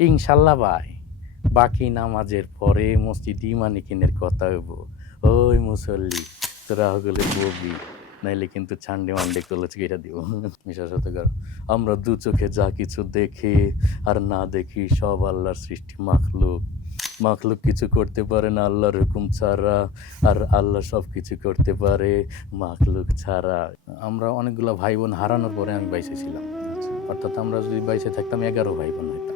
ইনশাল্লাহ ভাই, বাকি নামাজের পরে মসজিদ ইমানিকিনের কথা হইব। ওই মুসল্লি, তোরা হগলে ববি, নাইলে কিন্তু ছান্ডে মান্ডে কলেজ গেটা দিব। বিশ্বাস হতে কর, আমরা দু চোখে যা কিছু দেখি আর না দেখি সব আল্লাহর সৃষ্টি মাখলুক। মাখলুক কিছু করতে পারে না আল্লাহর হুকুম ছাড়া, আর আল্লাহ সব কিছু করতে পারে মাখলুক ছাড়া। আমরা অনেকগুলো ভাই বোন হারানোর পরে আমি বাইসে ছিলাম। অর্থাৎ আমরা যদি বাইসে থাকতাম 11 ভাই বোন হইতাম।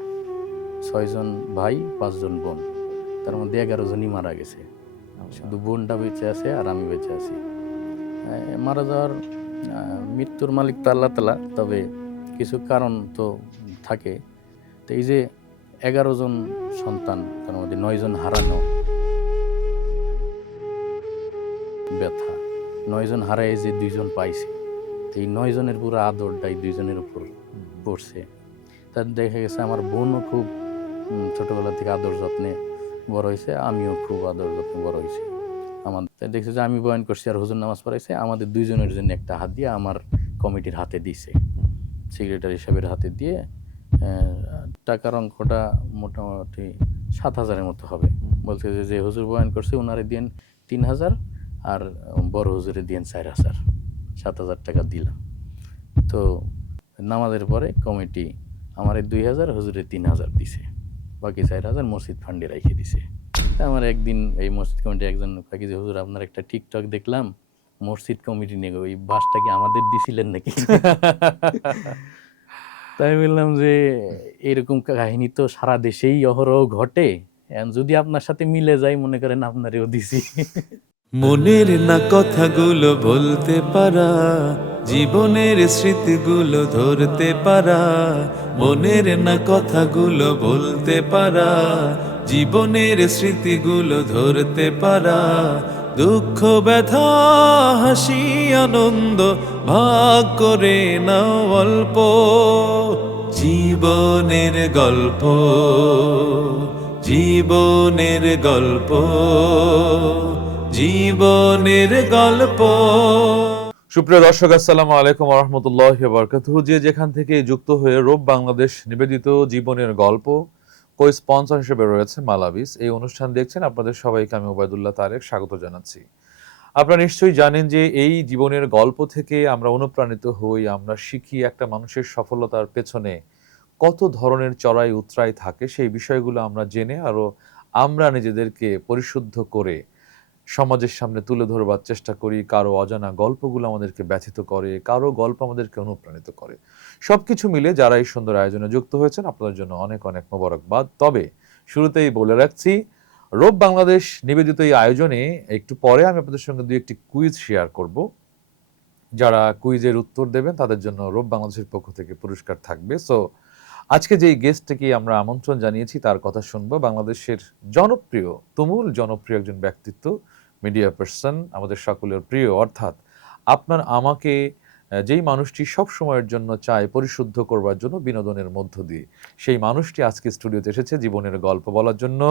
6 জন ভাই 5 জন বোন, তার মধ্যে 11 জনই মারা গেছে। শুধু বোনটা বেঁচে আছে আর আমি বেঁচে আছি। মারা যাওয়ার মৃত্যুর মালিক তো আল্লাহ তাআলা, তবে কিছু কারণ তো থাকে। তো এই যে 11 জন সন্তান, তার মধ্যে 9 জন হারানো, ব্যথা। 9 জন হারায় যে 2 জন পাইছে, তো এই 9 জনের পুরো আদরটাই 2 জনের উপর পড়ছে। তার দেখা গেছে আমার বোনও খুব ছোটবেলা থেকে আদর যত্নে বড় হয়েছে, আমিও খুব আদর যত্নে বড় হয়েছি। আমাদের দেখছে যে আমি বয়ান করছি আর হুজুর নামাজ পড়াইছে, আমাদের 2 জনের জন্য একটা হাত দিয়ে আমার কমিটির হাতে দিছে, সেক্রেটারি সাহেবের হাতে দিয়ে। টাকার অঙ্কটা মোটামুটি 7,000-এর মতো হবে। বলছে যে হুজুর বয়ান করছে ওনারে দিয়েন 3,000, আর বড় হুজুরে দিয়েন 4,000, 7,000 টাকা দিলাম। তো নামাজের পরে কমিটি আমার 2,000, হুজুরে 3,000 দিছে, বাকি 4,000 মসজিদ ফান্ডে রেখে দিছে। আমার একদিন এই মসজিদ কমিটি একজন কাকি, যে হুজুর আপনার একটা টিকটক দেখলাম মসজিদ কমিটি নিয়ে, ওই বাসটা কি আমাদের দিছিলেন নাকি? তাই বললাম যে এরকম কাহিনী তো সারা দেশেই অহরহ ঘটে, যদি আপনার সাথে মিলে যায় মনে করেন আপনারেও দিছি। মনের না কথাগুলো বলতে পারা, জীবনের স্মৃতিগুলো ধরতে পারা। মনের না কথাগুলো বলতে পারা, জীবনের স্মৃতিগুলো ধরতে পারা। দুঃখ ব্যথা হাসি আনন্দ ভাগ করে নাও অল্প, জীবনের গল্প, জীবনের গল্প, জীবনের গল্প। সুপ্রিয় দর্শক, আসসালামু আলাইকুম ওয়া রাহমাতুল্লাহি ওয়া বারাকাতুহু। যে যেখান থেকে যুক্ত হয়ে রূপ বাংলাদেশ নিবেদিত জীবনের গল্প কো স্পন্সর হিসেবে রয়েছে মালাবিস, এই অনুষ্ঠান দেখছেন, আপনাদের সবাইকে আমি ওবায়দুল্লাহ তারেক স্বাগত জানাচ্ছি। আপনারা নিশ্চয়ই জানেন যে এই জীবনের গল্প থেকে আমরা অনুপ্রাণিত হই, আমরা শিখি একটা মানুষের সফলতার পেছনে কত ধরনের চড়াই উতরাই থাকে, সেই বিষয়গুলো আমরা জেনে আরো আমরা নিজেদেরকে পরিশুদ্ধ করে সমাজের সামনে তুলে ধরবার চেষ্টা করি। কারো অজানা গল্পগুলো আমাদেরকে ব্যথিত করে, কারো গল্প আমাদেরকে অনুপ্রাণিত করে। সবকিছু মিলে যারা এই সুন্দর আয়োজনে যুক্ত হয়েছেন, আপনাদের জন্য অনেক অনেক মোবারকবাদ। তবে শুরুতেই বলে রাখছি, রূপ বাংলাদেশ নিবেদিত এই আয়োজনে একটু পরে আমি আপনাদের সঙ্গে দুই একটি কুইজ শেয়ার করব। যারা কুইজের উত্তর দেবেন তাদের জন্য রূপ বাংলাদেশের পক্ষ থেকে পুরস্কার থাকবে। সো আজকে যেই গেস্টকে আমরা আমন্ত্রণ জানিয়েছি তার কথা শুনবো। বাংলাদেশের জনপ্রিয়, তুমুল জনপ্রিয় একজন ব্যক্তিত্ব, মিডিয়া পার্সন, আমাদের সকলের প্রিয়, অর্থাৎ আপনার আমাকে যেই মানুষটি সব সময়ের জন্য চায় পরিশুদ্ধ করবার জন্য বিনোদনের মধ্য দিয়ে, সেই মানুষটি আজকে স্টুডিওতে এসেছে জীবনের গল্প বলার জন্য।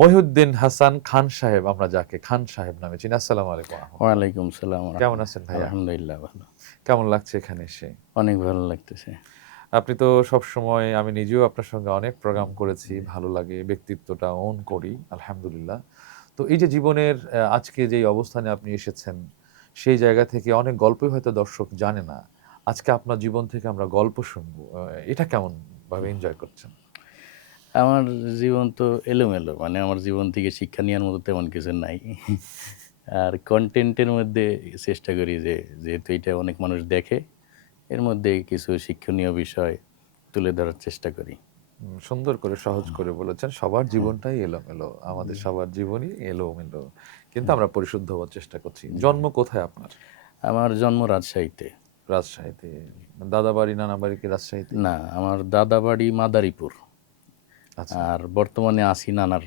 মহিউদ্দিন হাসান খান সাহেব, আমরা যাকে খান সাহেব নামে চিনি। আসসালামু আলাইকুম। ওয়ালাইকুম সালাম। কেমন আছেন ভাইয়া? আলহামদুলিল্লাহ ভালো। কেমন লাগছে এখানে এসে? অনেক ভালো লাগতেছে। আপনি তো সব সময়, আমি নিজেও আপনার সঙ্গে অনেক প্রোগ্রাম করেছি, ভালো লাগে, ব্যক্তিত্বটা ওন করি আলহামদুলিল্লাহ। তো এই যে জীবনের আজকে যেই অবস্থানে আপনি এসেছেন, সেই জায়গা থেকে অনেক গল্পই হয়তো দর্শক জানে না। আজকে আপনার জীবন থেকে আমরা গল্প শুনবো, এটা কেমন ভাবে এনজয় করছেন? আমার জীবন তো এলোমেলো, মানে আমার জীবন থেকে শিক্ষা নেওয়ার মতো তেমন কিছু নাই। আর কন্টেন্টের মধ্যে চেষ্টা করি যে, যেহেতু এটা অনেক মানুষ দেখে, এর মধ্যে কিছু শিক্ষণীয় বিষয় তুলে ধরার চেষ্টা করি। সুন্দর করে সহজ করে বলেছেন। সবার জীবনটাই এলোমেলো, আমাদের সবার জীবনই এলোমেলো, কিন্তু আমরা পরিশুদ্ধ হওয়ার চেষ্টা করছি। জন্ম কোথায় আপনার? আমার জন্ম রাজশাহীতে। রাজশাহীতে? দাদা বাড়ি নানা বাড়ি কি রাজশাহীতে? না, আমার দাদা বাড়ি মাদারীপুর, আচ্ছা। আর বর্তমানে আছি নানার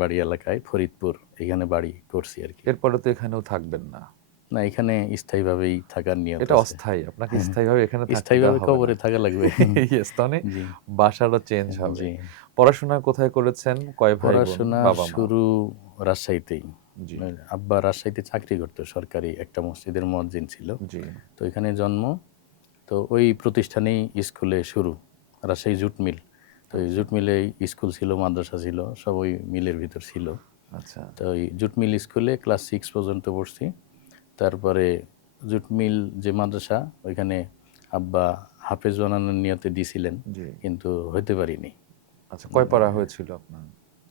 বাড়ি এলাকায় ফরিদপুর, এখানে বাড়ি করছি আর কি। এরপরে তো এখানেও থাকবেন না? না, এখানে স্থায়ীভাবেই থাকার নিয়ত এটা আছে। অস্থায়ী, আপনাকে স্থায়ীভাবে এখানে থাকতে স্থায়ীভাবে দেওয়া হবে কবরে না। থাকা লাগবে। এই স্থানে জি বাসারও চেঞ্জ হবে। জি। পড়াশোনা কোথায় করেছেন? কয় ভাই বোন, পড়াশোনা বাবা মা? শুরু রাজশাহীতেই। জি আব্বা রাজশাহীতে চাকরি করতো, সরকারি একটা মসজিদের মুয়াজ্জিন ছিল। জি। তো এখানে জন্ম, তো ওই প্রতিষ্ঠানেই স্কুলে শুরু, রাজশাহী জুট মিল। তো তো এই জুট মিলে স্কুল ছিল, মাদ্রাসা ছিল, সব ওই মিলের ভিতর ছিল। আচ্ছা। তো ওই জুট মিল স্কুলে ক্লাস 6 পর্যন্ত পড়ছি। তারপরে জুট মিল যে মাদ্রাসা, ওইখানে আব্বা হাফেজ বানানোর নিয়তে দিছিলেন, জি। কিন্তু হইতে পারিনি। আচ্ছা, কয় পারা হয়েছিল আপনার?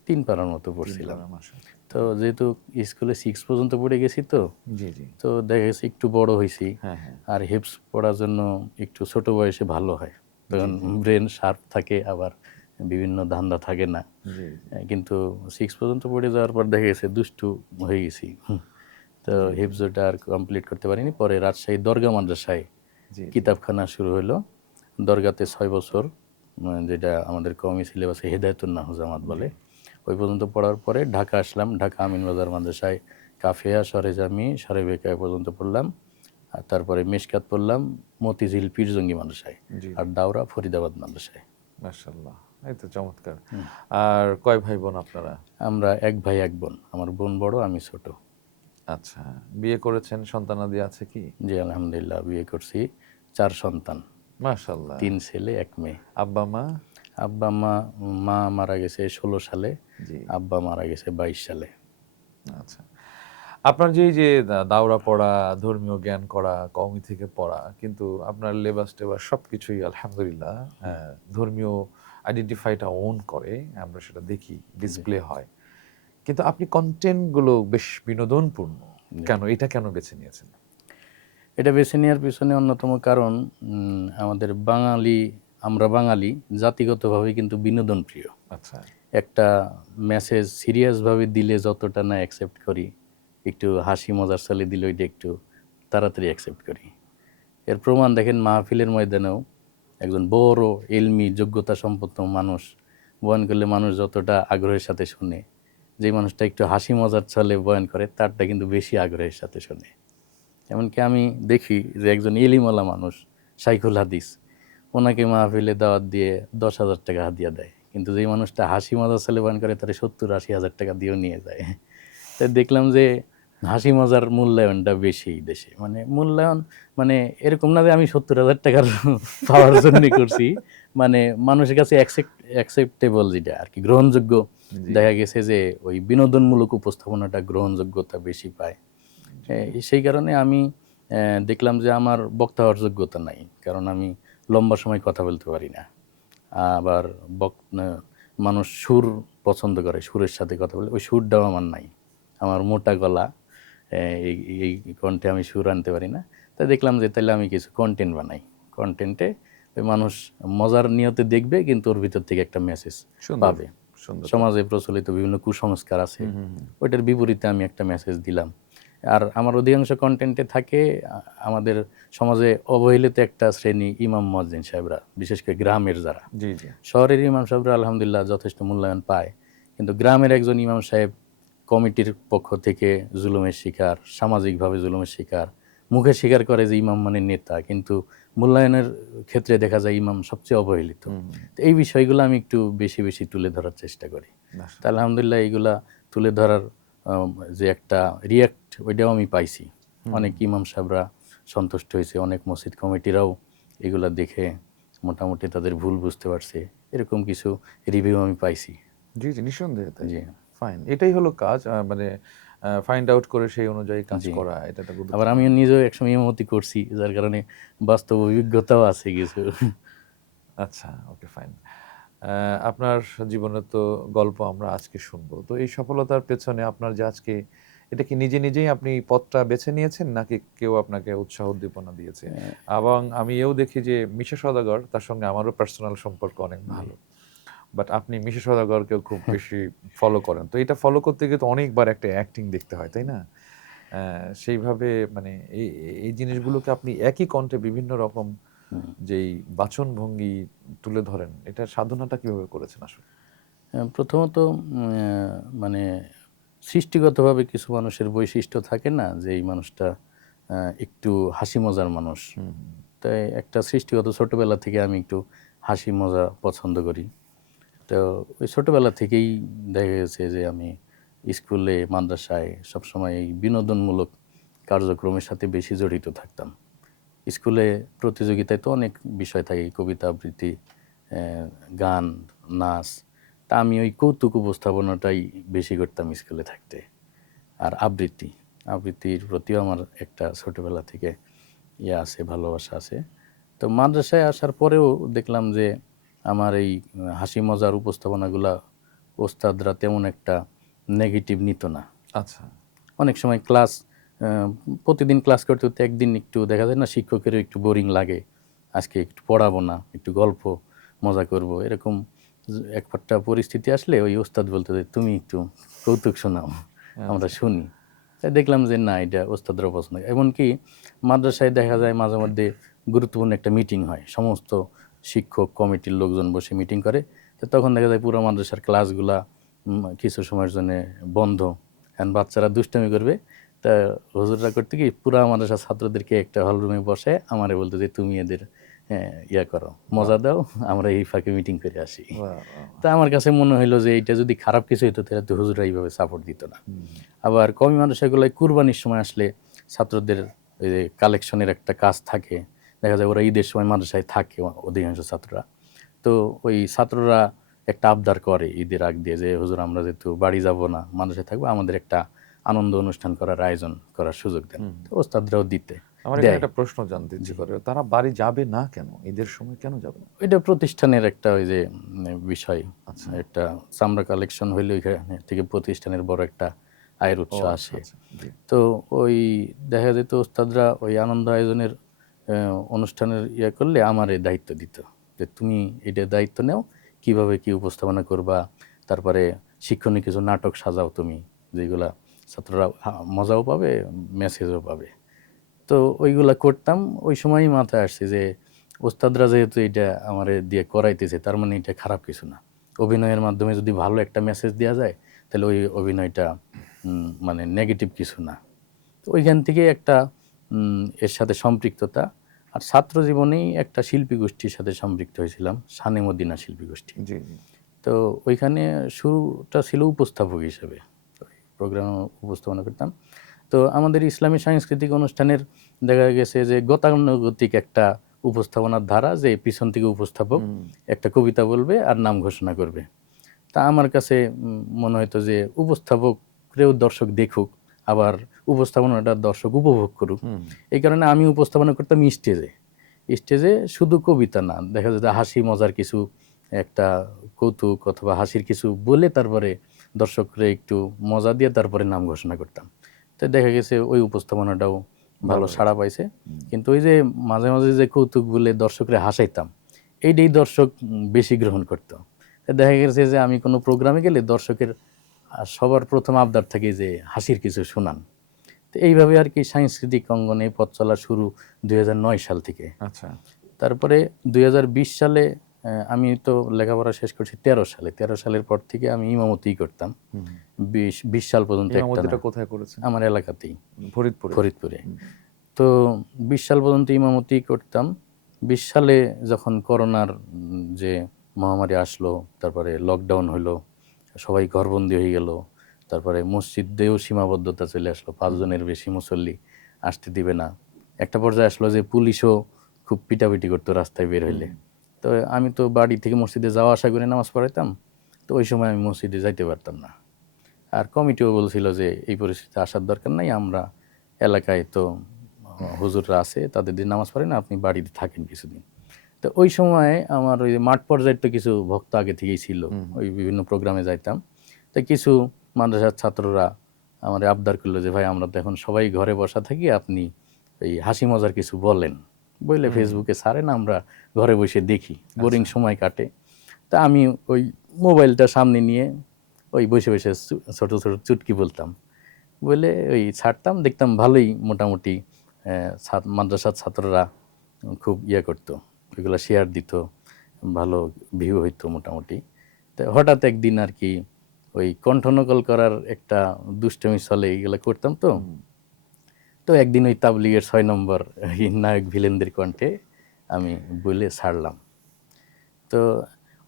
3 পারার মতো 3 পড়ছিলাম। পারা, মাশাআল্লাহ। তো যেহেতু স্কুলে 6 পর্যন্ত পড়ে গেছি, তো জি, জি। তো দেখা গেছে একটু বড় হয়েছি। হ্যাঁ, হ্যাঁ। আর হিপস পড়ার জন্য একটু ছোট বয়সে ভালো হয়, তখন জি, জি। ব্রেন শার্প থাকে, আবার বিভিন্ন ধান্দা থাকে না। জি, জি। কিন্তু 6 পর্যন্ত পড়ে যাওয়ার পর দেখা গেছে দুষ্টু হয়ে গেছি। তো জি, জি। হিফজটা আর কমপ্লিট করতে পারিনি। পরে রাজশাহী দরগা মাদ্রাসায় জি, জি। কিতাবখানা শুরু হলো। দরগাতে 6 বছর, যেটা আমাদের কওমি সিলেবাসে হেদায়েতুন নাহু জামাত বলে। ওই পর্যন্ত পড়ার পরে ঢাকা আসলাম। ঢাকা আমিনবাজার মাদ্রাসায় কাফিয়া, সরেজামি, সরে বেকায়া পর্যন্ত পড়লাম। আর তারপরে মিশকাত পড়লাম মতিঝিল পীরজঙ্গি মাদ্রাসায়। জি, আর দাওরা ফরিদাবাদ মাদ্রাসায়। মাশাআল্লাহ। এই তো চমৎকার। আর কয় ভাই বোন আপনারা? আমরা 1 ভাই 1 বোন। আমার বোন বড়, আমি ছোট। আচ্ছা, বিয়ে করেছেন, সন্তানাদি আছে কি? জি, আলহামদুলিল্লাহ বিয়ে করছি। 4 সন্তান, মাশাআল্লাহ। 3 ছেলে 1 মেয়ে। আব্বা মা? আব্বা মা, মা মারা গেছে 16 সালে, জি। আব্বা মারা গেছে 22 সালে। আচ্ছা। আপনার যে এই যে দাওরা পড়া, ধর্মীয় জ্ঞান করা, কওমি থেকে পড়া, কিন্তু আপনার লেবাস-টেবাস সবকিছুই আলহামদুলিল্লাহ ধর্মীয় আইডেন্টিফাইটা ওন করে। আমরা সেটা দেখি, ডিসপ্লে হয়। কিন্তু আপনি কনটেন্ট গুলো বেশ বিনোদনপূর্ণ। জি। কেন? এটা কেন বেছে নিয়েছেন? এটা বেছে নেওয়ার পিছনে অন্যতম কারণ, আমাদের বাঙালি, আমরা বাঙালি জাতিগতভাবে কিন্তু বিনোদন প্রিয়। আচ্ছা। একটা মেসেজ সিরিয়াসভাবে দিলে যতটা না অ্যাকসেপ্ট করি, একটু হাসি মজার ছলে দিলে ওইটা একটু তাড়াতাড়ি অ্যাকসেপ্ট করি। এর প্রমাণ দেখেন মাহফিলের ময়দানেও একজন বড় এলমি যোগ্যতা সম্পন্ন মানুষ বয়ান করলে মানুষ যতটা আগ্রহের সাথে শোনে, যে মানুষটা একটু হাসি মজার ছলে বয়ান করে তারটা কিন্তু বেশি আগ্রহের সাথে শোনে। এমনকি আমি দেখি যে একজন এলিমালা মানুষ, শাইখুল হাদিস, ওনাকে মাহফিলে দাওয়াত দিয়ে 10,000 টাকা হাদিয়া দেয়, কিন্তু যেই মানুষটা হাসি মজার ছলে বয়ান করে তারা 70-80 হাজার টাকা দিয়েও নিয়ে যায়। তাই দেখলাম যে হাসি মজার মূল্যায়নটা বেশি এই দেশে। মানে মূল্যায়ন, মানে এরকম না যে আমি 70,000 টাকার পাওয়ার জন্য করছি, মানে মানুষের কাছে অ্যাকসেপ্টেবল যেটা আর কি, গ্রহণযোগ্য। জি। দেখা গেছে যে ওই বিনোদনমূলক উপস্থাপনাটা গ্রহণযোগ্যতা বেশি পায়। সেই কারণে আমি দেখলাম যে আমার বক্তা হওয়ার যোগ্যতা নাই, কারণ আমি লম্বা সময় কথা বলতে পারি না। আবার মানুষ সুর পছন্দ করে, সুরের সাথে কথা বলে, ওই সুরটাও আমার নাই। আমার মোটা গলা, এই এই কণ্ঠে আমি সুর আনতে পারি না। তাই দেখলাম যে তাহলে আমি কিছু কন্টেন্ট বানাই। কন্টেন্টে ওই মানুষ মজার নিয়তে দেখবে, কিন্তু ওর ভিতর থেকে একটা মেসেজ সুন্দর, পাবে। সুন্দর। সমাজে প্রচলিত বিভিন্ন কুসংস্কার আছে, ওইটার বিপরীতে আমি একটা মেসেজ দিলাম। আর আমার অধিকাংশ কন্টেন্টে থাকে আমাদের সমাজে অবহেলিত একটা শ্রেণী, ইমাম মুয়াজ্জিন সাহেবরা, বিশেষ করে গ্রামের যারা। জি, জি। শহরের ইমাম সাহেবরা আলহামদুলিল্লাহ যথেষ্ট মূল্যায়ন পায়, কিন্তু গ্রামের একজন ইমাম সাহেব কমিটির পক্ষ থেকে জুলুমের শিকার, সামাজিকভাবে জুলুমের শিকার, মুখে স্বীকার করে যে ইমাম মানে নেতা, কিন্তু মূল্যায়নের ক্ষেত্রে দেখা যায় ইমাম সবচেয়ে অবহেলিত। তো এই বিষয়গুলো আমি একটু বেশি বেশি তুলে ধরার চেষ্টা করি। তা আলহামদুলিল্লাহ এইগুলা তুলে ধরার যে একটা রিয়াক্ট, ওইটাও আমি পাইছি। অনেক ইমাম সাহেবরা সন্তুষ্ট হয়েছে, অনেক মসজিদ কমিটিরাও এগুলা দেখে মোটামুটি তাদের ভুল বুঝতে পারছে, এরকম কিছু রিভিউ আমি পাইছি। জি, জি, নিঃসন্দেহে তাই। জি, ফাইন। এটাই হলো কাজ। মানে ফাইন্ড আউট করে সেই অনুযায়ী কাজ জি। করা, এটা একটা আবার গুরুত্বপূর্ণ। আমিও নিজেও একসময় ইমামতি করছি, যার কারণে বাস্তব অভিজ্ঞতাও আছে কিছু। আচ্ছা, ওকে, ফাইন। আপনার জীবনের তো গল্প আমরা আজকে শুনবো। তো এই সফলতার পেছনে আপনার যে আজকে, এটা কি নিজে নিজেই আপনি পথটা বেছে নিয়েছেন, নাকি কেউ আপনাকে উৎসাহ উদ্দীপনা দিয়েছে? এবং আমি এও দেখি যে মিশা সওদাগর, তার সঙ্গে আমারও পার্সোনাল সম্পর্ক অনেক ভালো। বাট আপনি মিশা সওদাগরকেও খুব বেশি ফলো করেন। তো এটা ফলো করতে গিয়ে তো অনেকবার একটা অ্যাক্টিং দেখতে হয়, তাই না? সেইভাবে মানে এই এই জিনিসগুলোকে আপনি একই কণ্ঠে বিভিন্ন রকম যেই বাচনভঙ্গি তুলে ধরেন, এটার সাধনাটা কিভাবে করেছেন আসলে? প্রথমত মানে সৃষ্টিগতভাবে কিছু মানুষের বৈশিষ্ট্য থাকে না, যে এই মানুষটা একটু হাসি মজার মানুষ। তাই একটা সৃষ্টিগত ছোটবেলা থেকে আমি একটু হাসি মজা পছন্দ করি। তো ওই ছোটবেলা থেকেই দেখা গেছে যে আমি স্কুলে, মাদ্রাসায় সবসময় এই বিনোদনমূলক কার্যক্রমের সাথে বেশি জড়িত থাকতাম। স্কুলে প্রতিযোগিতায় তো অনেক বিষয় থাকে, কবিতা আবৃত্তি, গান, নাচ। তা আমি ওই কৌতুক উপস্থাপনাটাই বেশি করতাম স্কুলে থাকতে। আর আবৃত্তির প্রতিও আমার একটা ছোটবেলা থেকে ইয়ে আছে, ভালোবাসা আছে। তো মাদ্রাসায় আসার পরেও দেখলাম যে আমার এই হাসি মজার উপস্থাপনাগুলা ওস্তাদরা তেমন একটা নেগেটিভ নিত না। আচ্ছা। অনেক সময় ক্লাস প্রতিদিন ক্লাস করতে করতে একদিন একটু দেখা যায় না শিক্ষকেরও একটু বোরিং লাগে, আজকে একটু পড়াবো না, একটু গল্প মজা করব, এরকম একটা পরিস্থিতি আসলে ওই ওস্তাদ বলতে যে তুমি একটু কৌতুক শোনাও, আমরা শুনি। তাই দেখলাম যে না, এটা ওস্তাদরাও পছন্দ করে। এমনকি মাদ্রাসায় দেখা যায় মাঝে মধ্যে গুরুত্বপূর্ণ একটা মিটিং হয়, সমস্ত শিক্ষক কমিটির লোকজন বসে মিটিং করে। তো তখন দেখা যায় পুরো মাদ্রাসার ক্লাসগুলা কিছু সময়ের জন্য বন্ধ, এখন বাচ্চারা দুষ্টামি করবে। তা হুজুররা করতে কি পুরা মাদ্রাসার ছাত্রদেরকে একটা হল রুমে বসে আমারে বলতো যে তুমি এদের ইয়া করো, মজা দাও, আমরা এই ফাঁকে মিটিং করে আসি। তা আমার কাছে মনে হইলো যে এইটা যদি খারাপ কিছু হইতো তাহলে তো হুজুররা এইভাবে সাপোর্ট দিত না। আবার কমি মাদ্রাসাগুলোয় কুরবানির সময় আসলে ছাত্রদের ওই যে কালেকশনের একটা কাজ থাকে, দেখা যায় ওরা ঈদের সময় মাদ্রাসায় থাকে অধিকাংশ ছাত্ররা। তো ওই ছাত্ররা একটা আবদার করে ঈদের আগ দিয়ে যে হুজুর আমরা যেহেতু বাড়ি যাব না, মাদ্রাসায় থাকবো, আমাদের একটা আনন্দ অনুষ্ঠান করার আয়োজন করার সুযোগ দেন। তো ওস্তাদরাও দিতে আমার এখানে একটা প্রশ্ন জানতে ইচ্ছে করে, তারা বাড়ি যাবে না কেন, ঈদের সময় কেন যাবে না? এটা প্রতিষ্ঠানের একটা ওই যে বিষয়, একটা চামড়া কালেকশন হইলে ওইখানে থেকে প্রতিষ্ঠানের বড় একটা আয়ের উৎস আসে। তো ওই দেখা যেত ওস্তাদরা ওই আনন্দ আয়োজনের অনুষ্ঠানের ইয়ে করলে আমার এই দায়িত্ব দিত যে তুমি এটা দায়িত্ব নাও, কিভাবে কি উপস্থাপনা করবা, তারপরে শিক্ষণীয় কিছু নাটক সাজাও তুমি, যেগুলা ছাত্ররা মজাও পাবে, মেসেজও পাবে। তো ওইগুলা করতাম। ওই সময়ই মাথায় আসছে যে ওস্তাদরা যেহেতু এটা আমার দিয়ে করাইতেছে, তার মানে এটা খারাপ কিছু না। অভিনয়ের মাধ্যমে যদি ভালো একটা মেসেজ দেওয়া যায় তাহলে ওই অভিনয়টা মানে নেগেটিভ কিছু না। তো ওইখান থেকে একটা এর সাথে সম্পৃক্ততা। আর ছাত্র জীবনেই একটা শিল্পী গোষ্ঠীর সাথে সম্পৃক্ত হয়েছিলাম, শানে মদিনা শিল্পী গোষ্ঠী। তো ওইখানে শুরুটা ছিল উপস্থাপক হিসেবে, প্রোগ্রাম উপস্থাপনা করতাম। তো আমাদের ইসলামী সাংস্কৃতিক অনুষ্ঠানের দেখা গেছে যে গতানুগতিক একটা উপস্থাপনার ধারা, যে পিছন থেকে উপস্থাপক একটা কবিতা বলবে আর নাম ঘোষণা করবে। তা আমার কাছে মনে হতো যে উপস্থাপকরেও দর্শক দেখুক, আবার উপস্থাপনাটা দর্শক উপভোগ করুক। এই কারণে আমি উপস্থাপনা করতাম স্টেজে শুধু কবিতা না, দেখা যেত হাসি মজার কিছু একটা কৌতুক অথবা হাসির কিছু বলে তারপরে দর্শকরে একটু মজা দিয়ে তারপরে নাম ঘোষণা করতাম। তো দেখা গেছে ওই উপস্থাপনাটাও ভালো সাড়া পাইছে। কিন্তু ওই যে মাঝে মাঝে যে কৌতুক বলে দর্শকরে হাসাইতাম, এইটাই দর্শক বেশি গ্রহণ করতো। দেখা গেছে যে আমি কোনো প্রোগ্রামে গেলে দর্শকের সবার প্রথম আবদার থাকে যে হাসির কিছু শোনান। তো এইভাবে আর কি সাংস্কৃতিক অঙ্গনে পথ চলা শুরু 2009 সাল থেকে। আচ্ছা। তারপরে 2020 সালে আমি তো লেখাপড়া শেষ করছি 13 সালে। 13 সালের পর থেকে আমি ইমামতিই করতাম 20 সাল পর্যন্ত। ইমামতিটা কোথায় করেছেন? আমার এলাকাতেই, ফরিদপুরে। তো 20 সাল পর্যন্ত ইমামতি করতাম। 20 সালে যখন করোনার যে মহামারী আসলো, তারপরে লকডাউন হলো, সবাই ঘরবন্দি হয়ে গেল, তারপরে মসজিদেও সীমাবদ্ধতা চলে আসলো, 5 জনের বেশি মুসল্লি আসতে দিবে না। একটা পর্যায়ে আসলো যে পুলিশও খুব পিটাপিটি করতো রাস্তায় বের হইলে। তো আমি তো বাড়ি থেকে মসজিদে যাওয়া আসা করে নামাজ পড়াইতাম, তো ওই সময় আমি মসজিদে যাইতে পারতাম না। আর কমিটিও বলছিল যে এই পরিস্থিতিতে আসার দরকার নাই, আমরা এলাকায় তো হুজুররা আছে, তাদের দিন নামাজ পড়ে না, আপনি বাড়িতে থাকেন কিছুদিন। তো ওই সময় আমার ওই মাঠ পর্যায়ের তো কিছু ভক্ত আগে থেকেই ছিল, ওই বিভিন্ন প্রোগ্রামে যাইতাম। তো কিছু মাদ্রাসার ছাত্ররা আমার আবদার করলো যে ভাই আমরা তো এখন সবাই ঘরে বসা থাকি, আপনি এই হাসি মজার কিছু বলেন, বললে ফেসবুকে ছাড়েন, আমরা ঘরে বসে দেখি, বোরিং সময় কাটে। তা আমি ওই মোবাইলটা সামনে নিয়ে ওই বসে বসে ছোট ছোট চুটকি বলতাম, বলে ওই ছাড়তাম, দেখতাম ভালোই মোটামুটি মাদ্রাসার ছাত্ররা খুব করতো, ওইগুলো শেয়ার দিত, ভালো ভিউ হইতো মোটামুটি। তো হঠাৎ একদিন আর কি ওই কণ্ঠনকল করার একটা দুষ্টমি চলে, এইগুলো করতাম। তো একদিন ওই তাবলিগের 6 নম্বর নায়ক ভিলেনদের কণ্ঠে আমি বলে ছাড়লাম। তো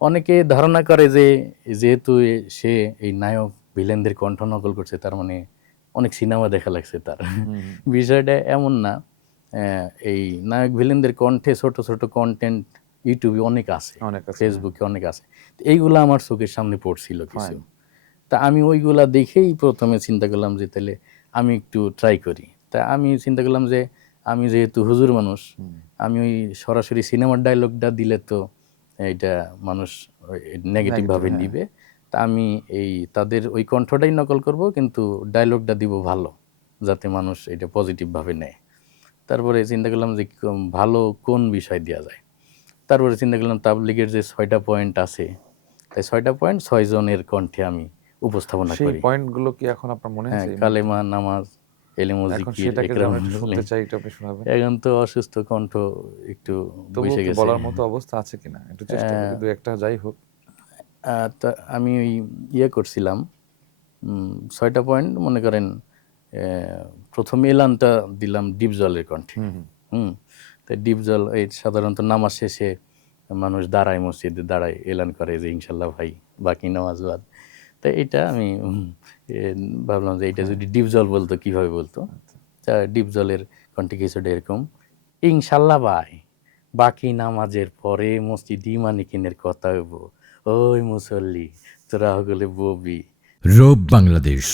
অনেকে ধারণা করে যে যেহেতু সে এই নায়ক ভিলেনদের কণ্ঠ নকল করছে, তার মানে অনেক সিনেমা দেখা লাগছে তার। বিষয়টা এমন না। এই নায়ক ভিলেনদের কণ্ঠে ছোট ছোট কন্টেন্ট ইউটিউবে অনেক আছে, অনেক আছে, ফেসবুকে অনেক আছে। তো এইগুলা আমার চোখের সামনে পড়ছিল কিছু। Fine. তা আমি ওইগুলা দেখেই প্রথমে চিন্তা করলাম যে তাহলে আমি একটু ট্রাই করি। তা আমি চিন্তা করলাম যে আমি যেহেতু হুজুর মানুষ, আমি ওই সরাসরি সিনেমার ডায়লগটা দিলে তো এইটা মানুষ নেগেটিভভাবে হ্যাঁ। নিবে। তা আমি এই তাদের ওই কণ্ঠটাই নকল করব, কিন্তু ডায়লগটা দিব ভালো, যাতে মানুষ এটা পজিটিভভাবে নেয়। তারপরে চিন্তা করলাম যে ভালো কোন বিষয় দেওয়া যায়। তারপরে চিন্তা করলাম তাবলিগের যে ৬টা পয়েন্ট আছে, তাই ৬টা পয়েন্ট ৬ জনের কণ্ঠে আমি উপস্থাপনা সেই করি। পয়েন্টগুলো কি এখন আপনার মনে হ্যাঁ, আছে এই মুহূর্তে? কালেমা, নামাজ, এলেমু, এখন জিকির, সেটাকে যদি আমরা একটু একরামুল শুনতে চাই, একটু আপনি শোনাবেন। এখন তো অসুস্থ কণ্ঠ একটু তবুও বসে কি গেছে। বলার মতো অবস্থা আছে কিনা? একটু চেষ্টা করি, ২-১টা যাই হোক। তা আমি ওই ইয়ে করছিলাম, ৬টা পয়েন্ট মনে করেন, প্রথম এলানটা দিলাম ডিপ জলের কণ্ঠে। হুম, হুম। হুম তাই ডিপ জল এই সাধারণত নামাজ শেষে মানুষ দাঁড়ায়, মসজিদে দাঁড়ায়, এলান করে যে ইনশাল্লাহ ভাই বাকি নামাজ বাদ। তো এটা আমি এ, ভাবলাম যে এটা যদি ডিপ জল বলতো কিভাবে বলতো। আচ্ছা। তা ডিপ জলের কণ্ঠে কিছুটা এরকম, ইনশাল্লাহ ভাই বাকি নামাজের পরে মসজিদ ইমানিকিনের কথা হইব, ওই মুসল্লি তোরা হগলে ববি। Robe Bangladesh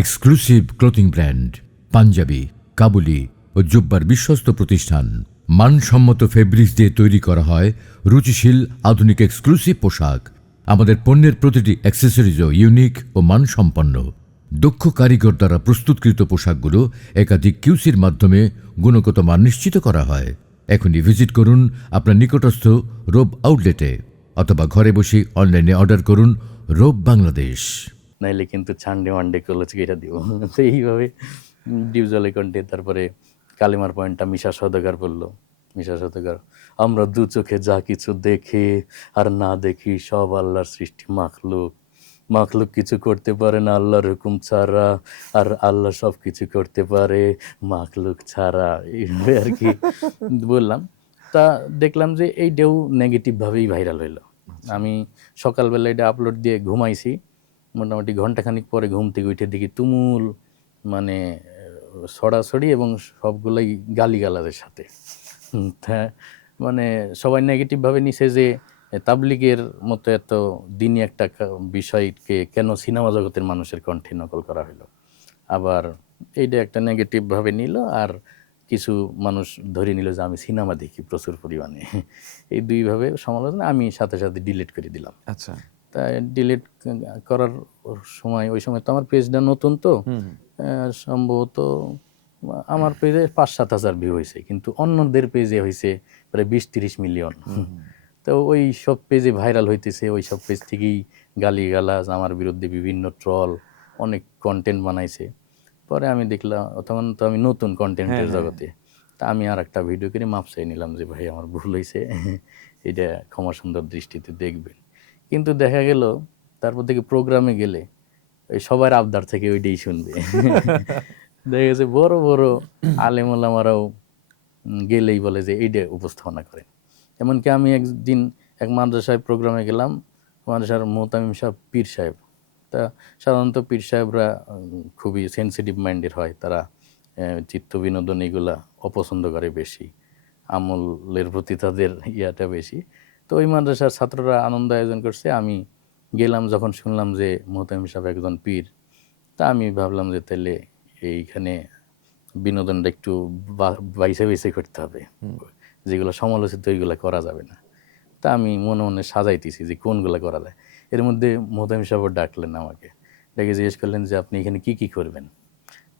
exclusive clothing brand, panjabi, কাবুলি ও জুব্বার বিশ্বস্ত প্রতিষ্ঠান। মানসম্মত ফেব্রিক্স দিয়ে তৈরি করা হয় রুচিশীল আধুনিক এক্সক্লুসিভ পোশাক। আমাদের পণ্যের প্রতিটি অ্যাক্সেসরিজও ইউনিক ও মানসম্পন্ন। দক্ষ কারিগর দ্বারা প্রস্তুতকৃত পোশাকগুলো একাধিক কিউসির মাধ্যমে গুণগত মান নিশ্চিত করা হয়। এখনই ভিজিট করুন আপনার নিকটস্থ রোব আউটলেটে, অথবা ঘরে বসে অনলাইনে অর্ডার করুন রোব বাংলাদেশ। নাইলে কিন্তু ছান্ডে ওয়ানডে কলেজ এটা দিব। তো এইভাবে ডিপ জলে কণ্ঠে। তারপরে কালিমার পয়েন্টটা মিশা সওদাগর বললো। মিশা সওদাগর, আমরা দু চোখে যা কিছু দেখি আর না দেখি সব আল্লাহর সৃষ্টি মাখলুক। মাখলুক কিছু করতে পারে না আল্লাহর হুকুম ছাড়া, আর আল্লাহ সব কিছু করতে পারে মাখলুক ছাড়া। এইভাবে আর কি বললাম। তা দেখলাম যে এইটাও নেগেটিভভাবেই ভাইরাল হইলো। আমি সকালবেলা এটা আপলোড দিয়ে ঘুমাইছি, মোটামুটি ঘন্টাখানিক পরে ঘুম থেকে উঠে দেখি তুমুল মানে ছড়াছড়ি এবং সবগুলাই গালিগালাজের সাথে। তা মানে সবাই নেগেটিভভাবে নিছে যে তাবলিগের মতো এত দিনই একটা বিষয়কে কেন সিনেমা জগতের মানুষের কণ্ঠে নকল করা হলো। আবার এইটা একটা নেগেটিভভাবে নিল, আর কিছু মানুষ ধরে নিল যে আমি সিনেমা দেখি প্রচুর পরিমাণে। এই দুইভাবে সমালোচনা আমি সাথে সাথে ডিলিট করে দিলাম। আচ্ছা। তাই ডিলিট করার সময়, ওই সময় তো আমার পেজটা নতুন, তো সম্ভবত আমার পেজে ৫-৭ হাজার ভিউ হয়েছে, কিন্তু অন্যদের পেজে হয়েছে প্রায় ২০-৩০ মিলিয়ন। তো ওই সব পেজে ভাইরাল হইতেছে, ওই সব পেজ থেকেই গালিগালাজ, আমার বিরুদ্ধে বিভিন্ন ট্রল, অনেক কন্টেন্ট বানাইছে। পরে আমি দেখলাম, তখন তো আমি নতুন কন্টেন্টের জগতে, তা আমি আর একটা ভিডিও করে মাপ চাই নিলাম যে ভাই আমার ভুল হয়েছে, এটা ক্ষমা সুন্দর দৃষ্টিতে দেখবেন। কিন্তু দেখা গেল তারপর থেকে প্রোগ্রামে গেলে ওই সবার আবদার থেকে ওইটাই শুনবে। দেখা গেছে বড় বড় আলেম ওলামারাও গেলেই বলে যে এইটা উপস্থাপনা করেন। এমনকি আমি একদিন এক মাদ্রাসায় প্রোগ্রামে গেলাম, মাদ্রাসার মোহতামিম সাহেব পীর সাহেব। তা সাধারণত পীর সাহেবরা খুবই সেন্সিটিভ মাইন্ডের হয়, তারা চিত্ত বিনোদন এগুলা অপছন্দ করে বেশি, আমলের প্রতি তাদের ইয়াটা বেশি। তো ওই মাদ্রাসার ছাত্ররা আনন্দ আয়োজন করছে, আমি গেলাম, যখন শুনলাম যে মোহতামিম সাহেব একজন পীর, তা আমি ভাবলাম যে তাহলে এইখানে বিনোদনটা একটু বাইসে বাইসে করতে হবে, যেগুলো সমালোচিত ওইগুলো করা যাবে না। তা আমি মনে মনে সাজাইতেছি যে কোনগুলো করা যায়। এর মধ্যে মোহতামিম সাহেব ডাকলেন আমাকে, ডেকে জিজ্ঞেস করলেন যে আপনি এখানে কি কি করবেন।